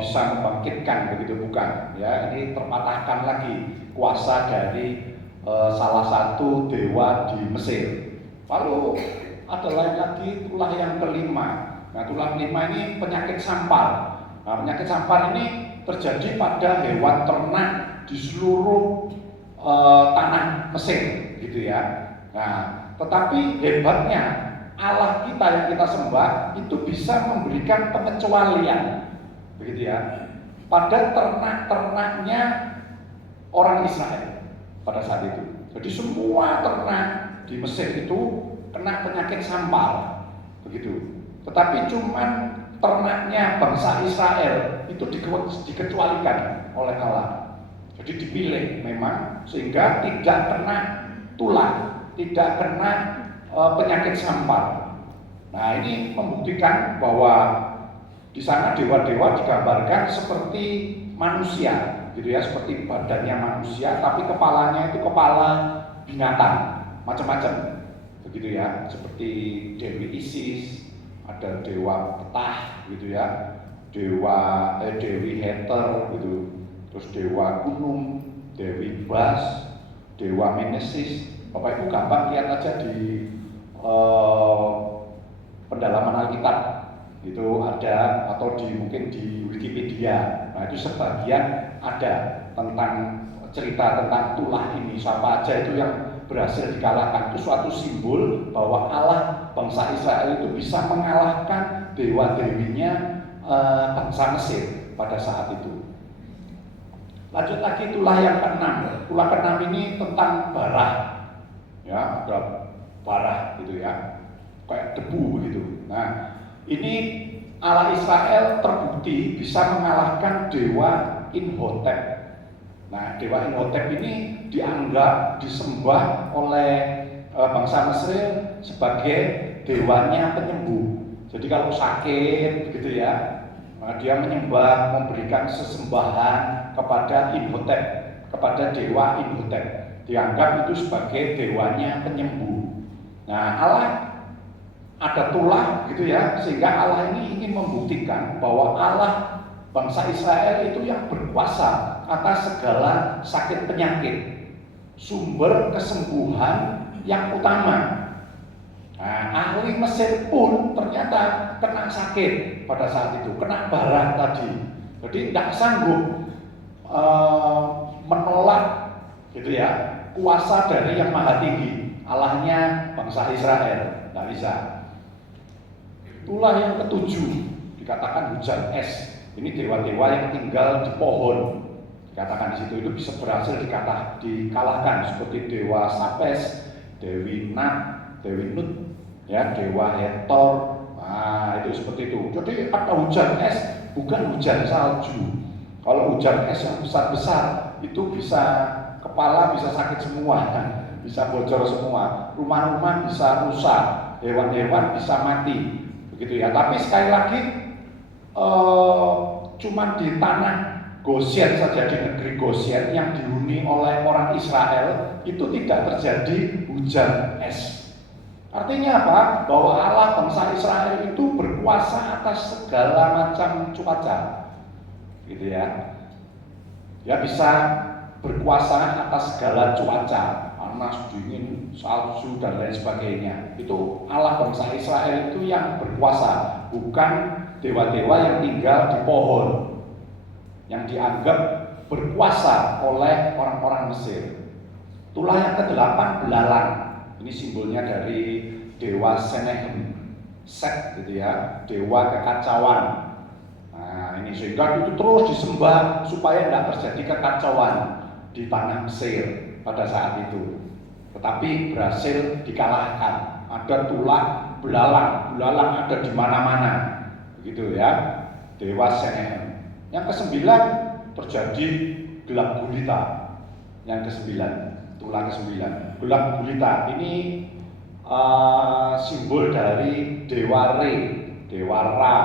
bisa membangkitkan, begitu, bukan ya. Ini terpatahkan lagi kuasa dari salah satu dewa di Mesir. Lalu ada lain lagi, tulah yang kelima. Nah, tulah kelima ini penyakit sampar. Nah, penyakit sampar ini terjadi pada hewan ternak di seluruh tanah Mesir, gitu ya. Nah, tetapi hebatnya Allah kita yang kita sembah itu bisa memberikan pengecualian, begitu ya, pada ternak-ternaknya orang Israel pada saat itu. Jadi semua ternak di Mesir itu kena penyakit sampar, begitu. Tetapi cuman ternaknya bangsa Israel itu dikecualikan oleh Allah. Jadi dipilih memang sehingga tidak kena tulah, tidak kena penyakit sampar. Nah, ini membuktikan bahwa di sana dewa-dewa digambarkan seperti manusia, gitu ya, seperti badannya manusia, tapi kepalanya itu kepala binatang, macam-macam, begitu ya, seperti Dewi Isis, ada dewa petah, gitu ya, Dewi Heter, gitu. Terus dewa gunung, Dewi Bas, dewa Menesis. Bapak Ibu gampang lihat aja di pendalaman Alkitab itu ada, atau mungkin di Wikipedia. Nah, itu sebagian ada tentang cerita tentang tulah ini. Siapa aja itu yang berhasil dikalahkan. Itu suatu simbol bahwa Allah bangsa Israel itu bisa mengalahkan dewa-dewinya bangsa Mesir pada saat itu. Lanjut lagi, tulah yang keenam. Tulah keenam ini tentang bara, ya, ada bara gitu ya, kayak debu begitu. Nah, ini Allah Israel terbukti bisa mengalahkan dewa Imhotep. Nah, dewa Imhotep ini dianggap disembah oleh bangsa Mesir sebagai dewanya penyembuh. Jadi kalau sakit gitu ya, dia menyembah, memberikan sesembahan kepada Imhotep, kepada dewa Imhotep. Dianggap itu sebagai dewanya penyembuh. Nah, Allah ada tulah gitu ya, sehingga Allah ini ingin membuktikan bahwa Allah bangsa Israel itu yang berkuasa atas segala sakit penyakit, sumber kesembuhan yang utama Nah, ahli Mesir pun ternyata kena sakit pada saat itu, kena bara tadi. Jadi tidak sanggup menolak gitu ya kuasa dari yang maha tinggi, Allahnya bangsa Israel. Tidak bisa. Itulah yang ketujuh, dikatakan hujan es. Ini dewa-dewa yang tinggal di pohon. Dikatakan di situ itu bisa berhasil dikalahkan seperti dewa Sapes, Dewi Nat, Dewi Nut, ya, dewa Hathor. Nah, itu seperti itu. Jadi ada hujan es, bukan hujan salju. Kalau hujan es yang besar-besar itu bisa kepala bisa sakit semua, bisa bocor semua, rumah-rumah bisa rusak, hewan-hewan bisa mati, begitu ya. Tapi sekali lagi cuma di tanah Goshen saja, di negeri Goshen yang dihuni oleh orang Israel itu tidak terjadi hujan es. Artinya apa? Bahwa Allah bangsa Israel itu berkuasa atas segala macam cuaca, gitu ya. Dia bisa berkuasa atas segala cuaca, panas, dingin, salju dan lain sebagainya. Itu Allah bangsa Israel itu yang berkuasa, bukan dewa-dewa yang tinggal di pohon, yang dianggap berkuasa oleh orang-orang Mesir. Itulah yang ke-8, belalang. Ini simbolnya dari dewa Senehem, Set gitu ya, dewa kekacauan. Nah, ini sehingga itu terus disembah supaya tidak terjadi kekacauan di tanah Mesir pada saat itu. Tetapi berhasil dikalahkan. Ada tulah belalang, belalang ada di mana-mana, begitu ya, dewa Senehem. Yang ke-9 terjadi gelap gulita. Yang ke-9, tulah ke-9, gelap gulita. Ini simbol dari dewa Re, dewa Ra,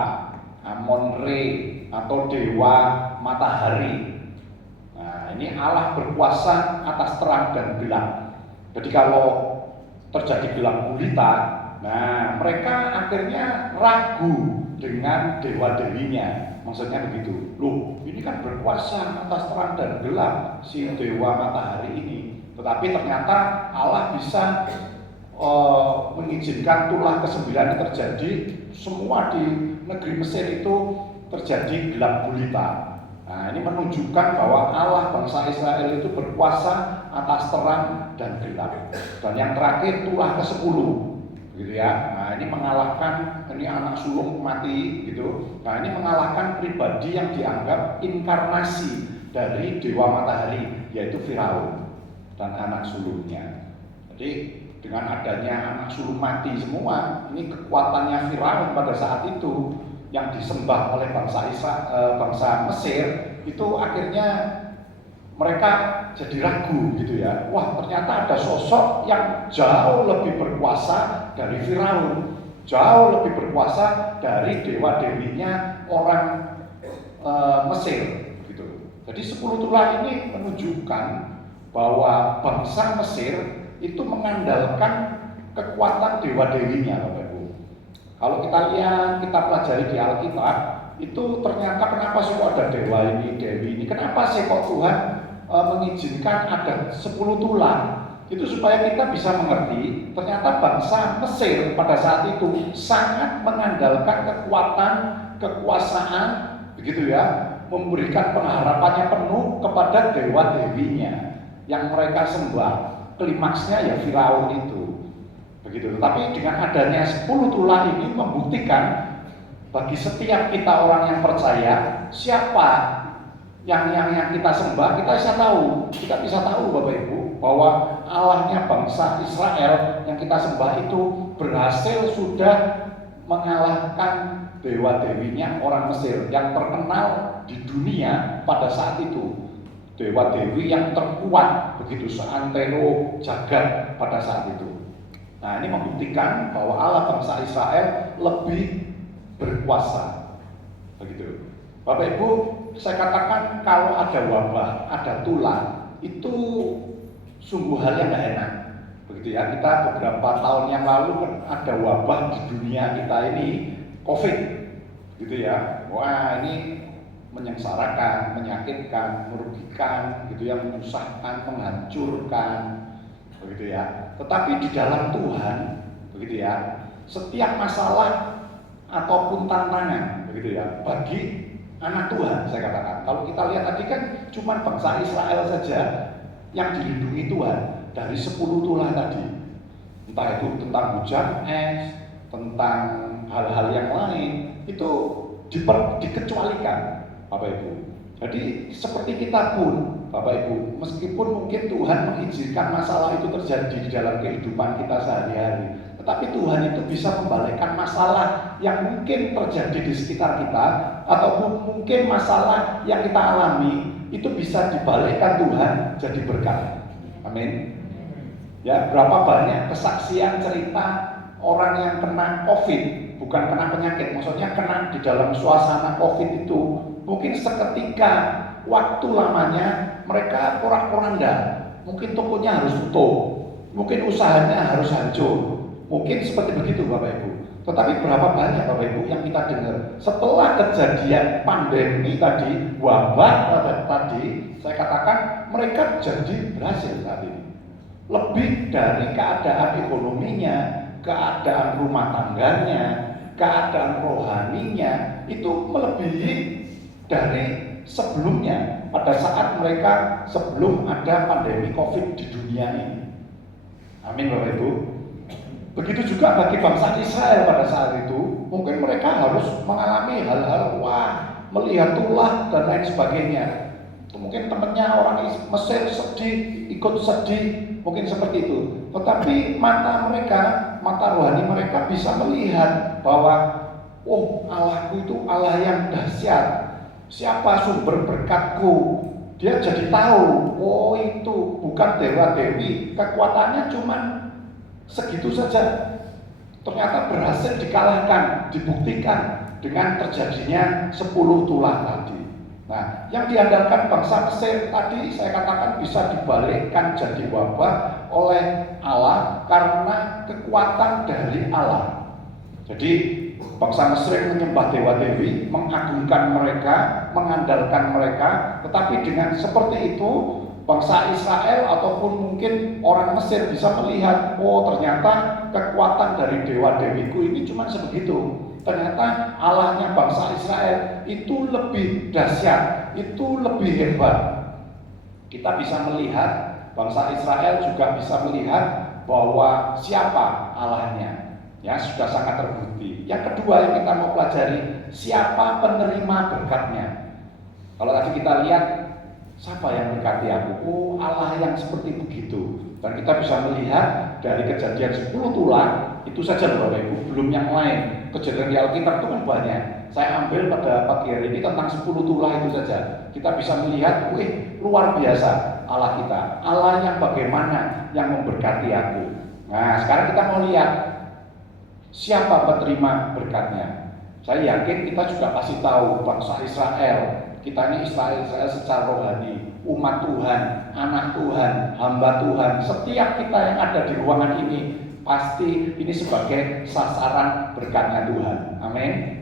Amon Re, atau dewa matahari. Nah, ini Allah berkuasa atas terang dan gelap. Jadi kalau terjadi gelap gulita, nah mereka akhirnya ragu dengan dewa-dewinya. Maksudnya begitu. Loh, ini kan berkuasa atas terang dan gelap si dewa matahari ini. Tetapi ternyata Allah bisa mengizinkan tulah ke-9 terjadi. Semua di negeri Mesir itu terjadi gelap gulita. Nah, ini menunjukkan bahwa Allah bangsa Israel itu berkuasa atas terang dan gelap. Dan yang terakhir tulah ke-10, gitu ya. Nah, ini mengalahkan, ini anak sulung mati gitu. Nah, ini mengalahkan pribadi yang dianggap inkarnasi dari dewa matahari, yaitu Firaun dan anak sulungnya. Jadi dengan adanya anak sulung mati semua, ini kekuatannya Firaun pada saat itu yang disembah oleh bangsa Mesir itu akhirnya mereka jadi ragu gitu ya. Wah, ternyata ada sosok yang jauh lebih berkuasa dari Firaun, jauh lebih berkuasa dari dewa-dewinya orang Mesir gitu. Jadi 10 tulah ini menunjukkan bahwa bangsa Mesir itu mengandalkan kekuatan dewa-dewinya, Bapak Ibu. Kalau kita lihat, kita pelajari di Alkitab, itu ternyata kenapa sih kok ada dewa ini, dewi ini? Kenapa sih kok Tuhan mengizinkan ada 10 tulah? Itu supaya kita bisa mengerti, ternyata bangsa Mesir pada saat itu sangat mengandalkan kekuatan, kekuasaan, begitu ya, memberikan pengharapannya penuh kepada dewa-dewinya yang mereka sembah. Klimaksnya ya Firaun itu, begitu. Tetapi dengan adanya 10 tulah ini membuktikan bagi setiap kita orang yang percaya siapa yang kita sembah, kita bisa tahu. Kita bisa tahu Bapak Ibu bahwa Allahnya bangsa Israel yang kita sembah itu berhasil sudah mengalahkan dewa-dewinya orang Mesir yang terkenal di dunia pada saat itu. Dewa-dewi yang terkuat begitu seantero jagat pada saat itu. Nah, ini membuktikan bahwa Allah bangsa Israel lebih berkuasa. Begitu. Bapak Ibu, saya katakan kalau ada wabah, ada tulah, itu sungguh hal yang gak enak. Begitu ya, kita beberapa tahun yang lalu kan ada wabah di dunia kita ini, COVID. Gitu ya. Wah, ini menyengsarakan, menyakitkan, merugikan, gitu ya, menyusahkan, menghancurkan, begitu ya. Tetapi di dalam Tuhan, begitu ya. Setiap masalah ataupun tantangan, begitu ya, bagi anak Tuhan, saya katakan. Kalau kita lihat tadi kan cuma bangsa Israel saja yang dilindungi Tuhan dari 10 tulah tadi. Entah itu tentang hujan es, tentang hal-hal yang lain, itu dikecualikan, Bapak Ibu. Jadi seperti kita pun, Bapak Ibu, meskipun mungkin Tuhan mengizinkan masalah itu terjadi di dalam kehidupan kita sehari-hari, tetapi Tuhan itu bisa membalikkan masalah yang mungkin terjadi di sekitar kita, ataupun mungkin masalah yang kita alami, itu bisa dibalikkan Tuhan jadi berkat. Amin. Ya, berapa banyak kesaksian cerita orang yang kena COVID, bukan kena penyakit, maksudnya kena di dalam suasana COVID itu, mungkin seketika waktu lamanya mereka porak-poranda, mungkin tokonya harus tutup, mungkin usahanya harus hancur, mungkin seperti begitu Bapak Ibu. Tetapi berapa banyak Bapak Ibu yang kita dengar setelah kejadian pandemi tadi, wabah tadi, saya katakan mereka jadi berhasil saat ini. Lebih dari keadaan ekonominya, keadaan rumah tangganya, keadaan rohaninya, itu melebihi dari sebelumnya pada saat mereka sebelum ada pandemi COVID di dunia ini. Amin Bapak Ibu. Begitu juga bagi bangsa Israel pada saat itu, mungkin mereka harus mengalami hal-hal melihat tulah dan lain sebagainya. Mungkin temannya orang Mesir sedih, ikut sedih, mungkin seperti itu. Tetapi mata mereka, mata rohani mereka bisa melihat bahwa Allahku itu Allah yang dahsyat. Siapa sumber berkatku? Dia jadi tahu, itu bukan dewa-dewi, kekuatannya cuma segitu saja. Ternyata berhasil dikalahkan, dibuktikan dengan terjadinya 10 tulah tadi. Nah, yang diandalkan bangsa Mesir tadi saya katakan bisa dibalikkan jadi wabah oleh Allah karena kekuatan dari Allah. Jadi bangsa Mesir menyembah dewa-dewi, mengagungkan mereka, mengandalkan mereka, tetapi dengan seperti itu bangsa Israel ataupun mungkin orang Mesir bisa melihat, ternyata kekuatan dari dewa-dewiku ini cuma sebegitu. Ternyata Allahnya bangsa Israel itu lebih dahsyat, itu lebih hebat. Kita bisa melihat, bangsa Israel juga bisa melihat bahwa siapa Allahnya. Ya, sudah sangat terbukti. Yang kedua yang kita mau pelajari, siapa penerima berkatnya. Kalau tadi kita lihat, siapa yang berkati aku? Allah yang seperti begitu. Dan kita bisa melihat dari kejadian 10 tulah, itu saja Bapak Ibu, belum yang lain. Kejadian di Alkitab itu kan banyak. Saya ambil pada pagi hari ini tentang 10 tulah itu saja. Kita bisa melihat, luar biasa Allah kita. Allah yang bagaimana yang memberkati aku. Nah, sekarang kita mau lihat siapa penerima berkatnya. Saya yakin kita juga pasti tahu bangsa Israel. Kita ini Israel secara rohani, umat Tuhan, anak Tuhan, hamba Tuhan. Setiap kita yang ada di ruangan ini pasti ini sebagai sasaran berkatnya Tuhan. Amin.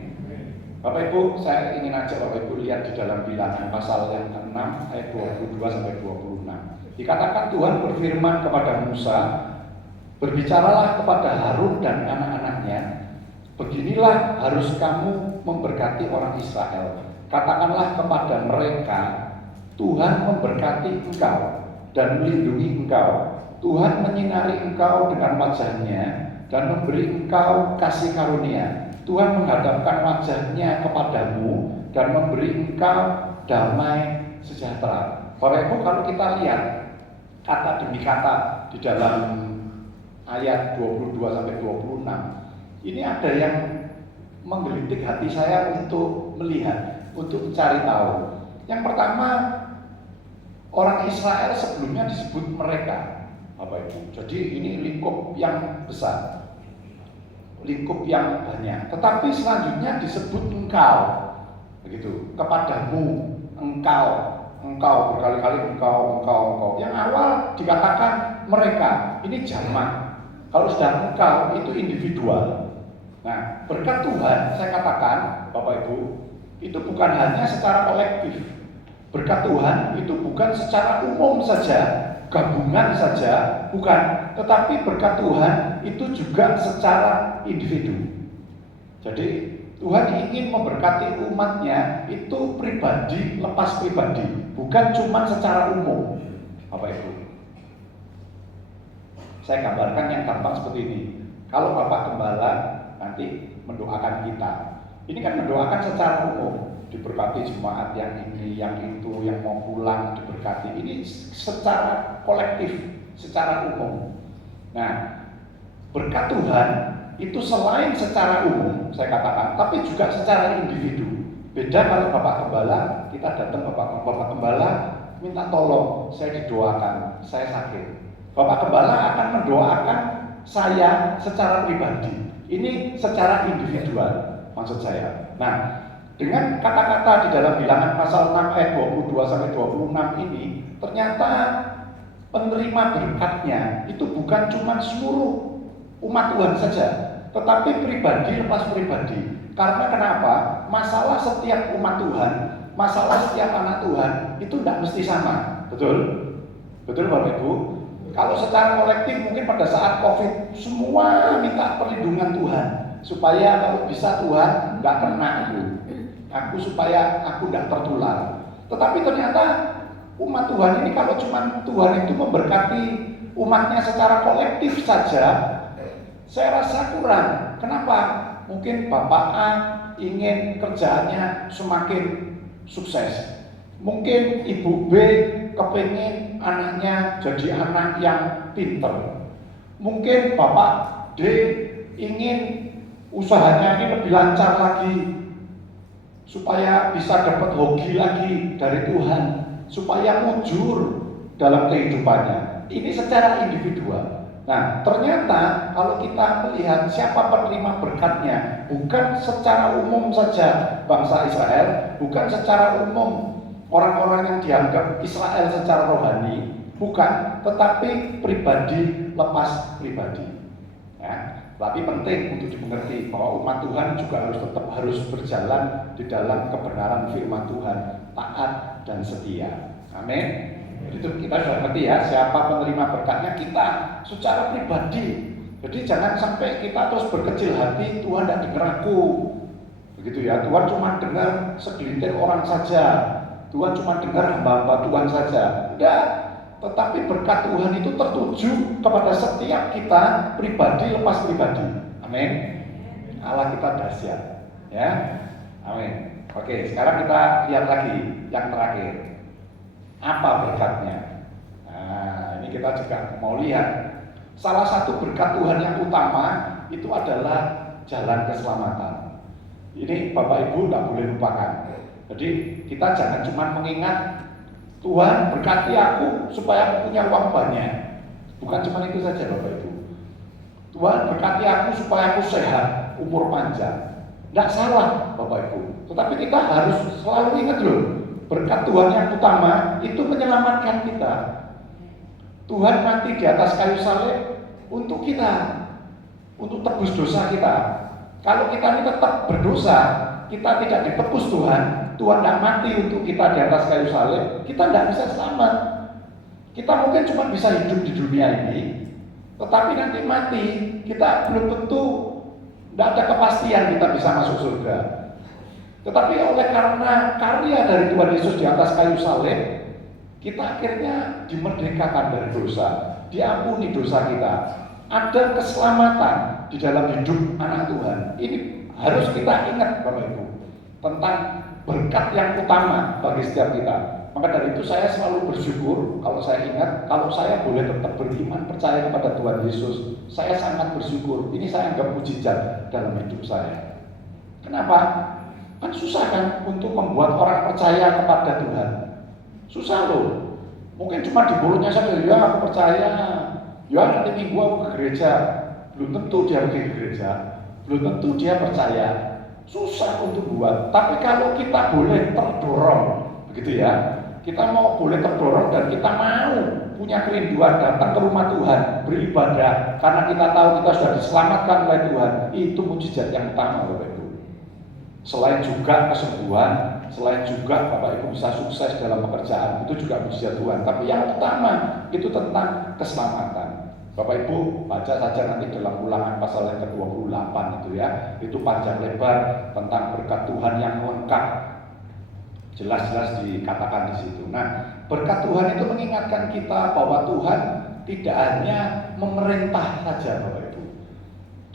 Bapak Ibu, saya ingin ajak Bapak Ibu lihat di dalam Bilangan pasal yang ke-6 ayat 22 sampai 26. Dikatakan Tuhan berfirman kepada Musa, berbicaralah kepada Harun dan anak-anaknya, beginilah harus kamu memberkati orang Israel. Katakanlah kepada mereka, Tuhan memberkati engkau dan melindungi engkau. Tuhan menyinari engkau dengan wajahnya dan memberi engkau kasih karunia. Tuhan menghadapkan wajahnya kepadamu dan memberi engkau damai sejahtera. Bapak Ibu, kalau kita lihat kata demi kata di dalam ayat 22 sampai 26, ini ada yang menggelitik hati saya untuk melihat, untuk mencari tahu. Yang pertama, orang Israel sebelumnya disebut mereka, Bapak Ibu. Jadi ini lingkup yang besar, lingkup yang banyak. Tetapi selanjutnya disebut engkau, begitu. Kepadamu, engkau berkali-kali engkau. Yang awal dikatakan mereka, ini jamak. Kalau sudah engkau itu individual. Nah, berkat Tuhan saya katakan, Bapak Ibu, itu bukan hanya secara kolektif. Berkat Tuhan itu bukan secara umum saja, gabungan saja, bukan, tetapi berkat Tuhan itu juga secara individu. Jadi Tuhan ingin memberkati umatnya itu pribadi lepas pribadi, bukan cuma secara umum. Bapak Ibu, saya gambarkan yang gampang seperti ini. Kalau Bapak Gembala nanti mendoakan kita, ini kan mendoakan secara umum, diberkati jemaat yang ini, yang itu, yang mau pulang diberkati. Ini secara kolektif, secara umum. Nah, berkat Tuhan itu selain secara umum, saya katakan, tapi juga secara individu. Beda kalau Bapak Gembala, kita datang Bapak Gembala minta tolong, saya didoakan, saya sakit. Bapak Gembala akan mendoakan saya secara pribadi. Ini secara individual, maksud saya. Nah, dengan kata-kata di dalam Bilangan pasal 6 ayat 22 sampai 26 ini, ternyata penerima berkatnya itu bukan cuma seluruh umat Tuhan saja, tetapi pribadi lepas pribadi. Karena kenapa? Masalah setiap umat Tuhan, masalah setiap anak Tuhan itu tidak mesti sama. Betul? Betul Bapak Ibu? Kalau secara kolektif mungkin pada saat COVID semua minta perlindungan Tuhan, supaya kalau bisa Tuhan nggak kena itu. Supaya aku tidak tertular. Tetapi ternyata umat Tuhan ini kalau cuma Tuhan itu memberkati umatnya secara kolektif saja, saya rasa kurang. Kenapa? Mungkin Bapak A ingin kerjaannya semakin sukses. Mungkin Ibu B kepingin anaknya jadi anak yang pinter. Mungkin Bapak D ingin usahanya ini lebih lancar lagi, supaya bisa dapat hoki lagi dari Tuhan, supaya mujur dalam kehidupannya. Ini secara individual. Nah, ternyata kalau kita melihat siapa penerima berkatnya, bukan secara umum saja bangsa Israel, bukan secara umum orang-orang yang dianggap Israel secara rohani, bukan, tetapi pribadi lepas pribadi. Ya. Tapi penting untuk dimengerti bahwa umat Tuhan juga harus berjalan di dalam kebenaran firman Tuhan, taat dan setia. Amin. Jadi itu kita sudah ngerti ya, siapa penerima berkatnya, kita secara pribadi. Jadi jangan sampai kita terus berkecil hati, Tuhan tidak dengar aku. Begitu ya, Tuhan cuma dengar segelintir orang saja. Tuhan cuma dengar hamba-hamba Tuhan saja. Tidak. Tetapi berkat Tuhan itu tertuju kepada setiap kita pribadi lepas pribadi. Amin. Allah kita dahsyat. Ya. Amin. Oke, sekarang kita lihat lagi yang terakhir. Apa berkatnya? Nah, ini kita juga mau lihat. Salah satu berkat Tuhan yang utama itu adalah jalan keselamatan. Ini Bapak Ibu tidak boleh lupakan. Jadi kita jangan cuma mengingat Tuhan berkati aku supaya aku punya uang banyak. Bukan cuma itu saja Bapak Ibu. Tuhan berkati aku supaya aku sehat, umur panjang. Tidak salah Bapak Ibu. Tetapi kita harus selalu ingat loh, berkat Tuhan yang utama itu menyelamatkan kita. Tuhan mati di atas kayu salib untuk kita, untuk tebus dosa kita. Kalau kita ini tetap berdosa, kita tidak ditebus Tuhan tidak mati untuk kita di atas kayu salib, kita tidak bisa selamat. Kita mungkin cuma bisa hidup di dunia ini, tetapi nanti mati, kita belum tentu, tidak ada kepastian kita bisa masuk surga. Tetapi oleh karena karya dari Tuhan Yesus di atas kayu salib, kita akhirnya dimerdekakan dari dosa, diampuni dosa kita. Ada keselamatan di dalam hidup anak Tuhan. Ini harus kita ingat Bapak Ibu, tentang berkat yang utama bagi setiap kita. Maka dari itu saya selalu bersyukur kalau saya ingat, kalau saya boleh tetap beriman, percaya kepada Tuhan Yesus, saya sangat bersyukur. Ini saya anggap mukjizat dalam hidup saya. Kenapa? Kan susah kan untuk membuat orang percaya kepada Tuhan. Susah loh. Mungkin cuma di mulutnya saja, ya aku percaya, ya nanti minggu aku ke gereja. Belum tentu dia pergi ke gereja, belum tentu dia percaya. Susah untuk buat. Tapi kalau kita boleh terdorong, begitu ya, kita mau boleh terdorong dan kita mau punya kerinduan datang ke rumah Tuhan, beribadah, karena kita tahu kita sudah diselamatkan oleh Tuhan. Itu mukjizat yang utama Bapak Ibu. Selain juga kesembuhan, selain juga Bapak Ibu bisa sukses dalam pekerjaan, itu juga mukjizat Tuhan. Tapi yang utama itu tentang keselamatan. Bapak Ibu baca saja nanti dalam Ulangan pasal yang ke-28 itu ya. Itu panjang lebar tentang berkat Tuhan yang lengkap. Jelas-jelas dikatakan di situ. Nah, berkat Tuhan itu mengingatkan kita bahwa Tuhan tidak hanya memerintah saja, Bapak Ibu.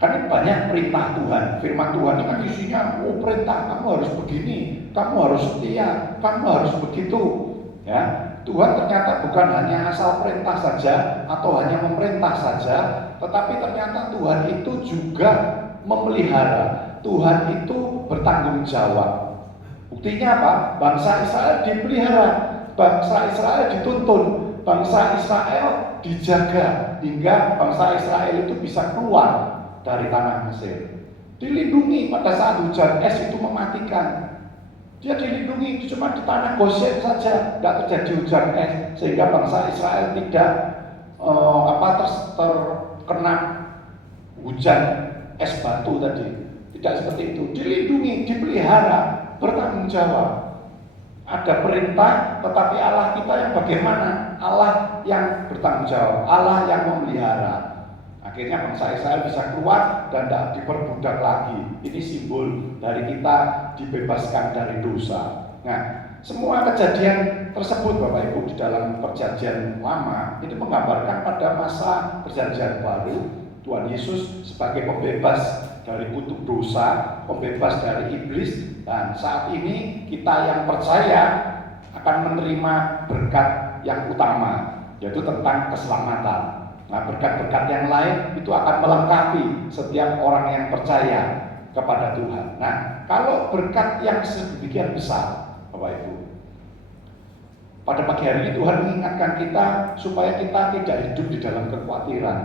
Kan banyak perintah Tuhan. Firman Tuhan itu kan isinya, perintah, kamu harus begini, kamu harus setia, kamu harus begitu. Ya, Tuhan ternyata bukan hanya asal perintah saja atau hanya memerintah saja, tetapi ternyata Tuhan itu juga memelihara. Tuhan itu bertanggung jawab. Buktinya apa? Bangsa Israel dipelihara, bangsa Israel dituntun, bangsa Israel dijaga hingga bangsa Israel itu bisa keluar dari tanah Mesir. Dilindungi pada saat hujan es itu mematikan. Dia dilindungi cuma di tanah Goshen saja, tidak terjadi hujan es sehingga bangsa Israel tidak terkena hujan es batu tadi. Tidak seperti itu. Dilindungi, dipelihara, bertanggung jawab. Ada perintah, tetapi Allah kita yang bagaimana? Allah yang bertanggung jawab, Allah yang memelihara. Akhirnya bangsa Israel bisa keluar dan tidak diperbudak lagi. Ini simbol dari kita dibebaskan dari dosa. Nah, semua kejadian tersebut Bapak Ibu di dalam perjanjian lama itu menggambarkan pada masa perjanjian baru Tuhan Yesus sebagai pembebas dari kutuk dosa, pembebas dari iblis, dan saat ini kita yang percaya akan menerima berkat yang utama, yaitu tentang keselamatan. Nah, berkat-berkat yang lain itu akan melengkapi setiap orang yang percaya kepada Tuhan. Nah, kalau berkat yang sedemikian besar, Bapak Ibu, pada pagi hari ini Tuhan mengingatkan kita supaya kita tidak hidup di dalam kekhawatiran.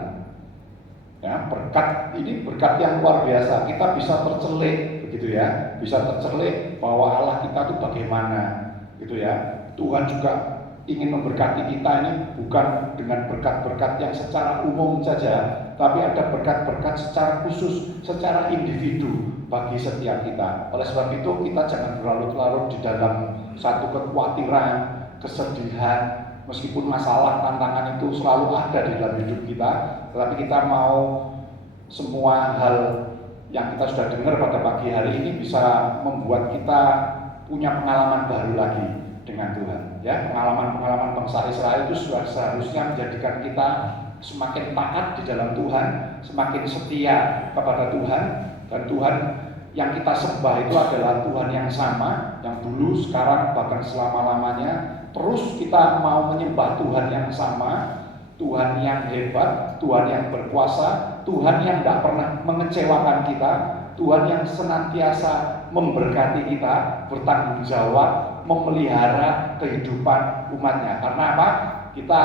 Ya, berkat ini berkat yang luar biasa. Kita bisa tercelik, begitu ya, bisa tercelik bahwa Allah kita itu bagaimana, gitu ya. Tuhan juga ingin memberkati kita ini bukan dengan berkat-berkat yang secara umum saja, tapi ada berkat-berkat secara khusus, secara individu bagi setiap kita. Oleh sebab itu kita jangan berlarut-larut di dalam satu kekhawatiran, kesedihan, meskipun masalah, tantangan itu selalu ada di dalam hidup kita, tetapi kita mau semua hal yang kita sudah dengar pada pagi hari ini bisa membuat kita punya pengalaman baru lagi dengan Tuhan. Ya, pengalaman-pengalaman bangsa Israel itu seharusnya menjadikan kita semakin taat di dalam Tuhan, semakin setia kepada Tuhan, dan Tuhan yang kita sembah itu adalah Tuhan yang sama, yang dulu, sekarang, bahkan selama-lamanya. Terus kita mau menyembah Tuhan yang sama, Tuhan yang hebat, Tuhan yang berkuasa, Tuhan yang tidak pernah mengecewakan kita, Tuhan yang senantiasa memberkati kita, bertanggung jawab, memelihara kehidupan umatnya. Karena apa? Kita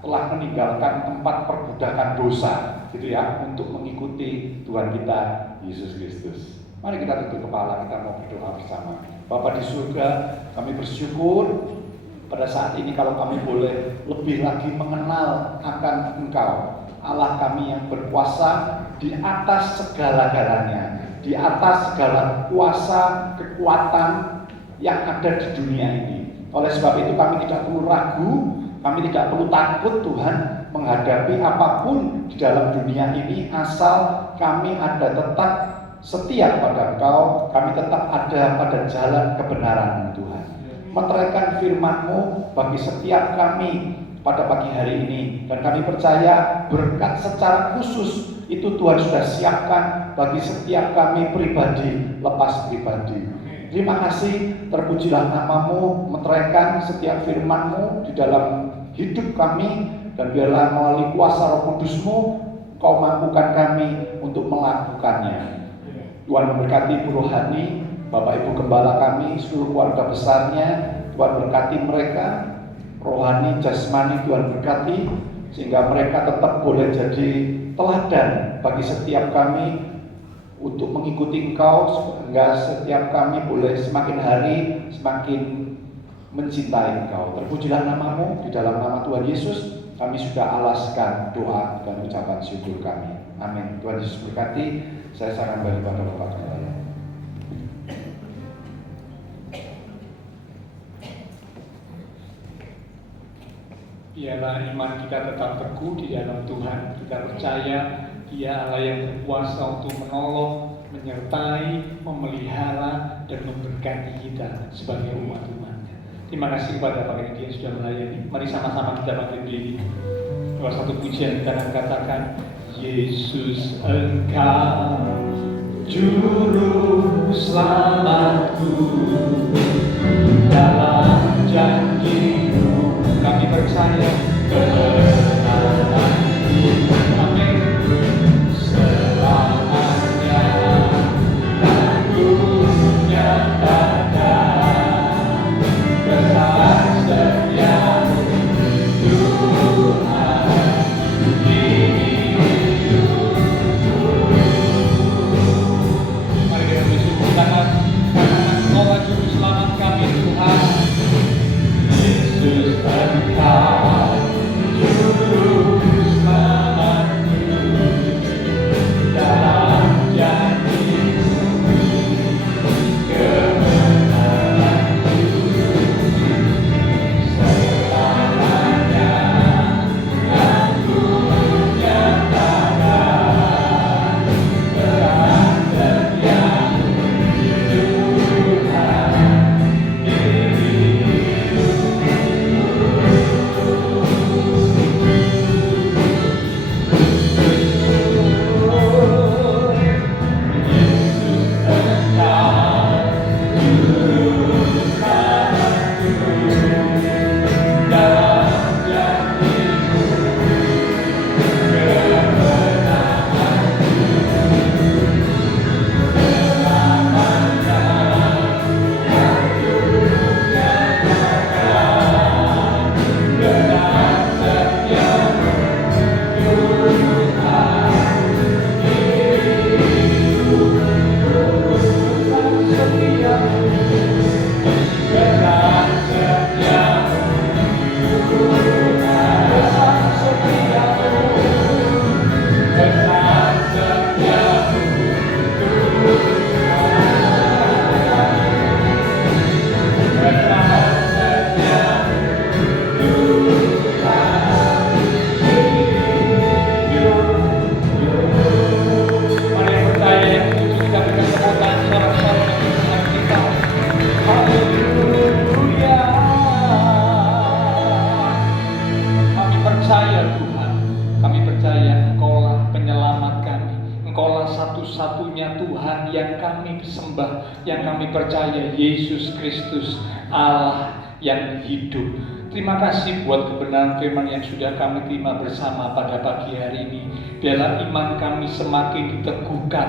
telah meninggalkan tempat perbudakan dosa, gitu ya, untuk mengikuti Tuhan kita Yesus Kristus. Mari kita tutup kepala, kita mau berdoa bersama. Bapa di surga, kami bersyukur pada saat ini kalau kami boleh lebih lagi mengenal akan Engkau, Allah kami yang berkuasa di atas segala-galanya, di atas segala kuasa, kekuatan yang ada di dunia ini. Oleh sebab itu kami tidak perlu ragu, kami tidak perlu takut Tuhan menghadapi apapun di dalam dunia ini, asal kami ada tetap setia kepada Engkau, kami tetap ada pada jalan kebenaran Tuhan. Meteraikan firman-Mu bagi setiap kami pada pagi hari ini, dan kami percaya berkat secara khusus itu Tuhan sudah siapkan bagi setiap kami pribadi lepas pribadi. Terima kasih, terpujilah nama-Mu, meteraikan setiap firman-Mu di dalam hidup kami, dan biarlah melalui kuasa Roh Kudus-Mu Kau mampukan kami untuk melakukannya. Tuhan memberkati Bu Rohani, Bapak Ibu Gembala kami, seluruh keluarga besarnya. Tuhan berkati mereka, rohani, jasmani Tuhan berkati, sehingga mereka tetap boleh jadi teladan bagi setiap kami untuk mengikuti Engkau, sehingga setiap kami boleh semakin hari semakin mencintai Engkau. Terpujilah nama-Mu, di dalam nama Tuhan Yesus kami sudah alaskan doa dan ucapan syukur kami. Amin. Tuhan Yesus berkati. Saya saran kembali pada Bapak Gembala. Biarlah iman kita tetap teguh di dalam Tuhan. Kita percaya Dia Allah yang berkuasa untuk menolong, menyertai, memelihara, dan memberkati kita sebagai umat umatnya. Terima kasih kepada Pak Riki yang sudah melayani. Mari sama-sama kita bangkit berdiri. Salah satu pujian kita akan katakan, Yesus Engkau Juru Selamatku, dalam janji-Mu kami percaya kebenaran-Mu. Amin. Selamanya kan Ku nyatakan kesaksian-Mu, Tuhan di hidupku. Mari kita bersyukur tangan Engkau Juru Selamat kami Tuhan. Yesus Engkau Juru Selamatku, dalam janji-Mu kebenaran-Mu selamanya kan Ku nyatakan kesaksian-Mu, satu-satunya Tuhan yang kami sembah, yang kami percaya, Yesus Kristus, Allah yang hidup. Terima kasih buat kebenaran firman yang sudah kami terima bersama pada pagi hari ini. Biarlah iman kami semakin diteguhkan.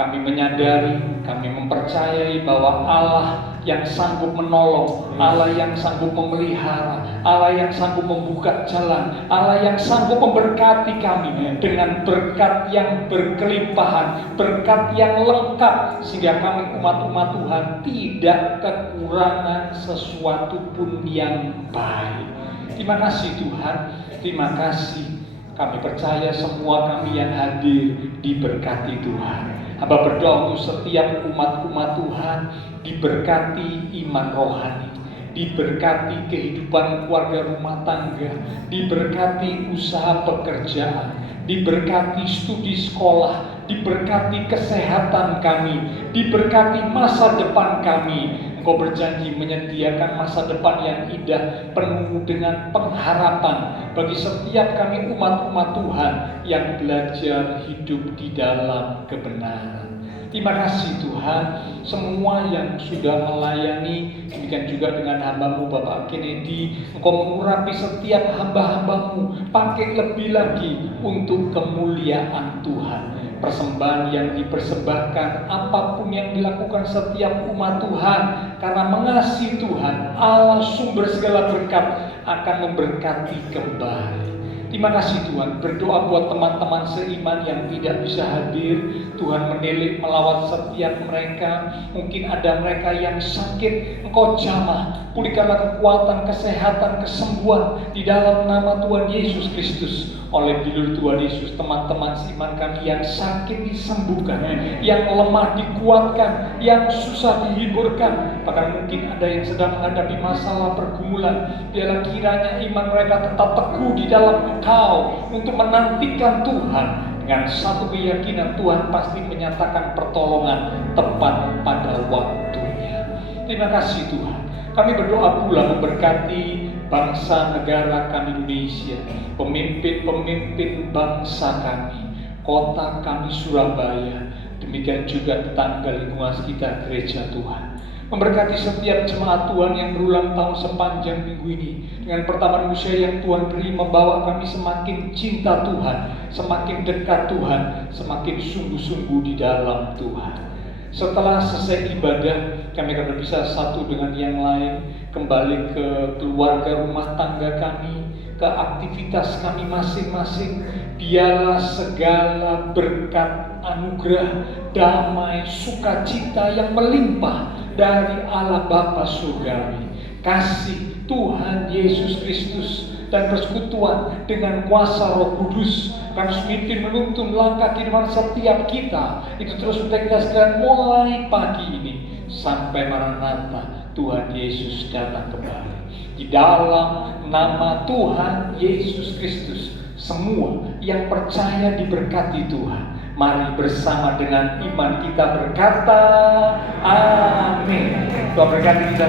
Kami menyadari, kami mempercayai bahwa Allah yang sanggup menolong, Allah yang sanggup memelihara, Allah yang sanggup membuka jalan, Allah yang sanggup memberkati kami dengan berkat yang berkelimpahan, berkat yang lengkap, sehingga kami umat-umat Tuhan tidak kekurangan sesuatu pun yang baik. Terima kasih Tuhan, terima kasih. Kami percaya semua kami yang hadir diberkati Tuhan. Hamba berdoa untuk setiap umat-umat Tuhan diberkati iman rohani, diberkati kehidupan keluarga rumah tangga, diberkati usaha pekerjaan, diberkati studi sekolah, diberkati kesehatan kami, diberkati masa depan kami. Engkau berjanji menyediakan masa depan yang indah, penuh dengan pengharapan bagi setiap kami umat-umat Tuhan yang belajar hidup di dalam kebenaran. Terima kasih Tuhan, semua yang sudah melayani, demikian juga dengan hamba-Mu Bapak Kennedy. Engkau mengurapi setiap hamba-hamba-Mu, pakai lebih lagi untuk kemuliaan Tuhan. Persembahan yang dipersembahkan, apapun yang dilakukan setiap umat Tuhan, karena mengasihi Tuhan, Allah sumber segala berkat akan memberkati kembali. Terima kasih Tuhan. Berdoa buat teman-teman seiman yang tidak bisa hadir. Tuhan menilik melawat setiap mereka. Mungkin ada mereka yang sakit, Engkau jamah. Pulihkanlah kekuatan, kesehatan, kesembuhan di dalam nama Tuhan Yesus Kristus. Oleh bilur Tuhan Yesus, teman-teman seiman kami yang sakit disembuhkan, yang lemah dikuatkan, yang susah dihiburkan. Bahkan mungkin ada yang sedang menghadapi masalah pergumulan. Biarlah kiranya iman mereka tetap teguh di dalam Engkau untuk menantikan Tuhan. Dengan satu keyakinan, Tuhan pasti menyatakan pertolongan tepat pada waktunya. Terima kasih Tuhan. Kami berdoa pula memberkati bangsa negara kami Indonesia, pemimpin-pemimpin bangsa kami, kota kami Surabaya, demikian juga tetangga lingkungan sekitar gereja Tuhan. Memberkati setiap jemaat Tuhan yang berulang tahun sepanjang minggu ini, dengan pertambahan usia yang Tuhan beri, membawa kami semakin cinta Tuhan, semakin dekat Tuhan, semakin sungguh-sungguh di dalam Tuhan. Setelah selesai ibadah, kami akan berpisah satu dengan yang lain, kembali ke keluarga rumah tangga kami, ke aktivitas kami masing-masing. Biarlah segala berkat, anugerah, damai, sukacita yang melimpah dari Allah Bapa Surgawi, kasih Tuhan Yesus Kristus, dan persekutuan dengan kuasa Roh Kudus akan semakin menuntun langkah kehidupan setiap kita. Itu terus kita sekarang mulai pagi ini sampai Maranatha Tuhan Yesus datang kembali. Di dalam nama Tuhan Yesus Kristus, semua yang percaya diberkati Tuhan. Mari bersama dengan iman kita berkata, amin. Tuhan berkati kita.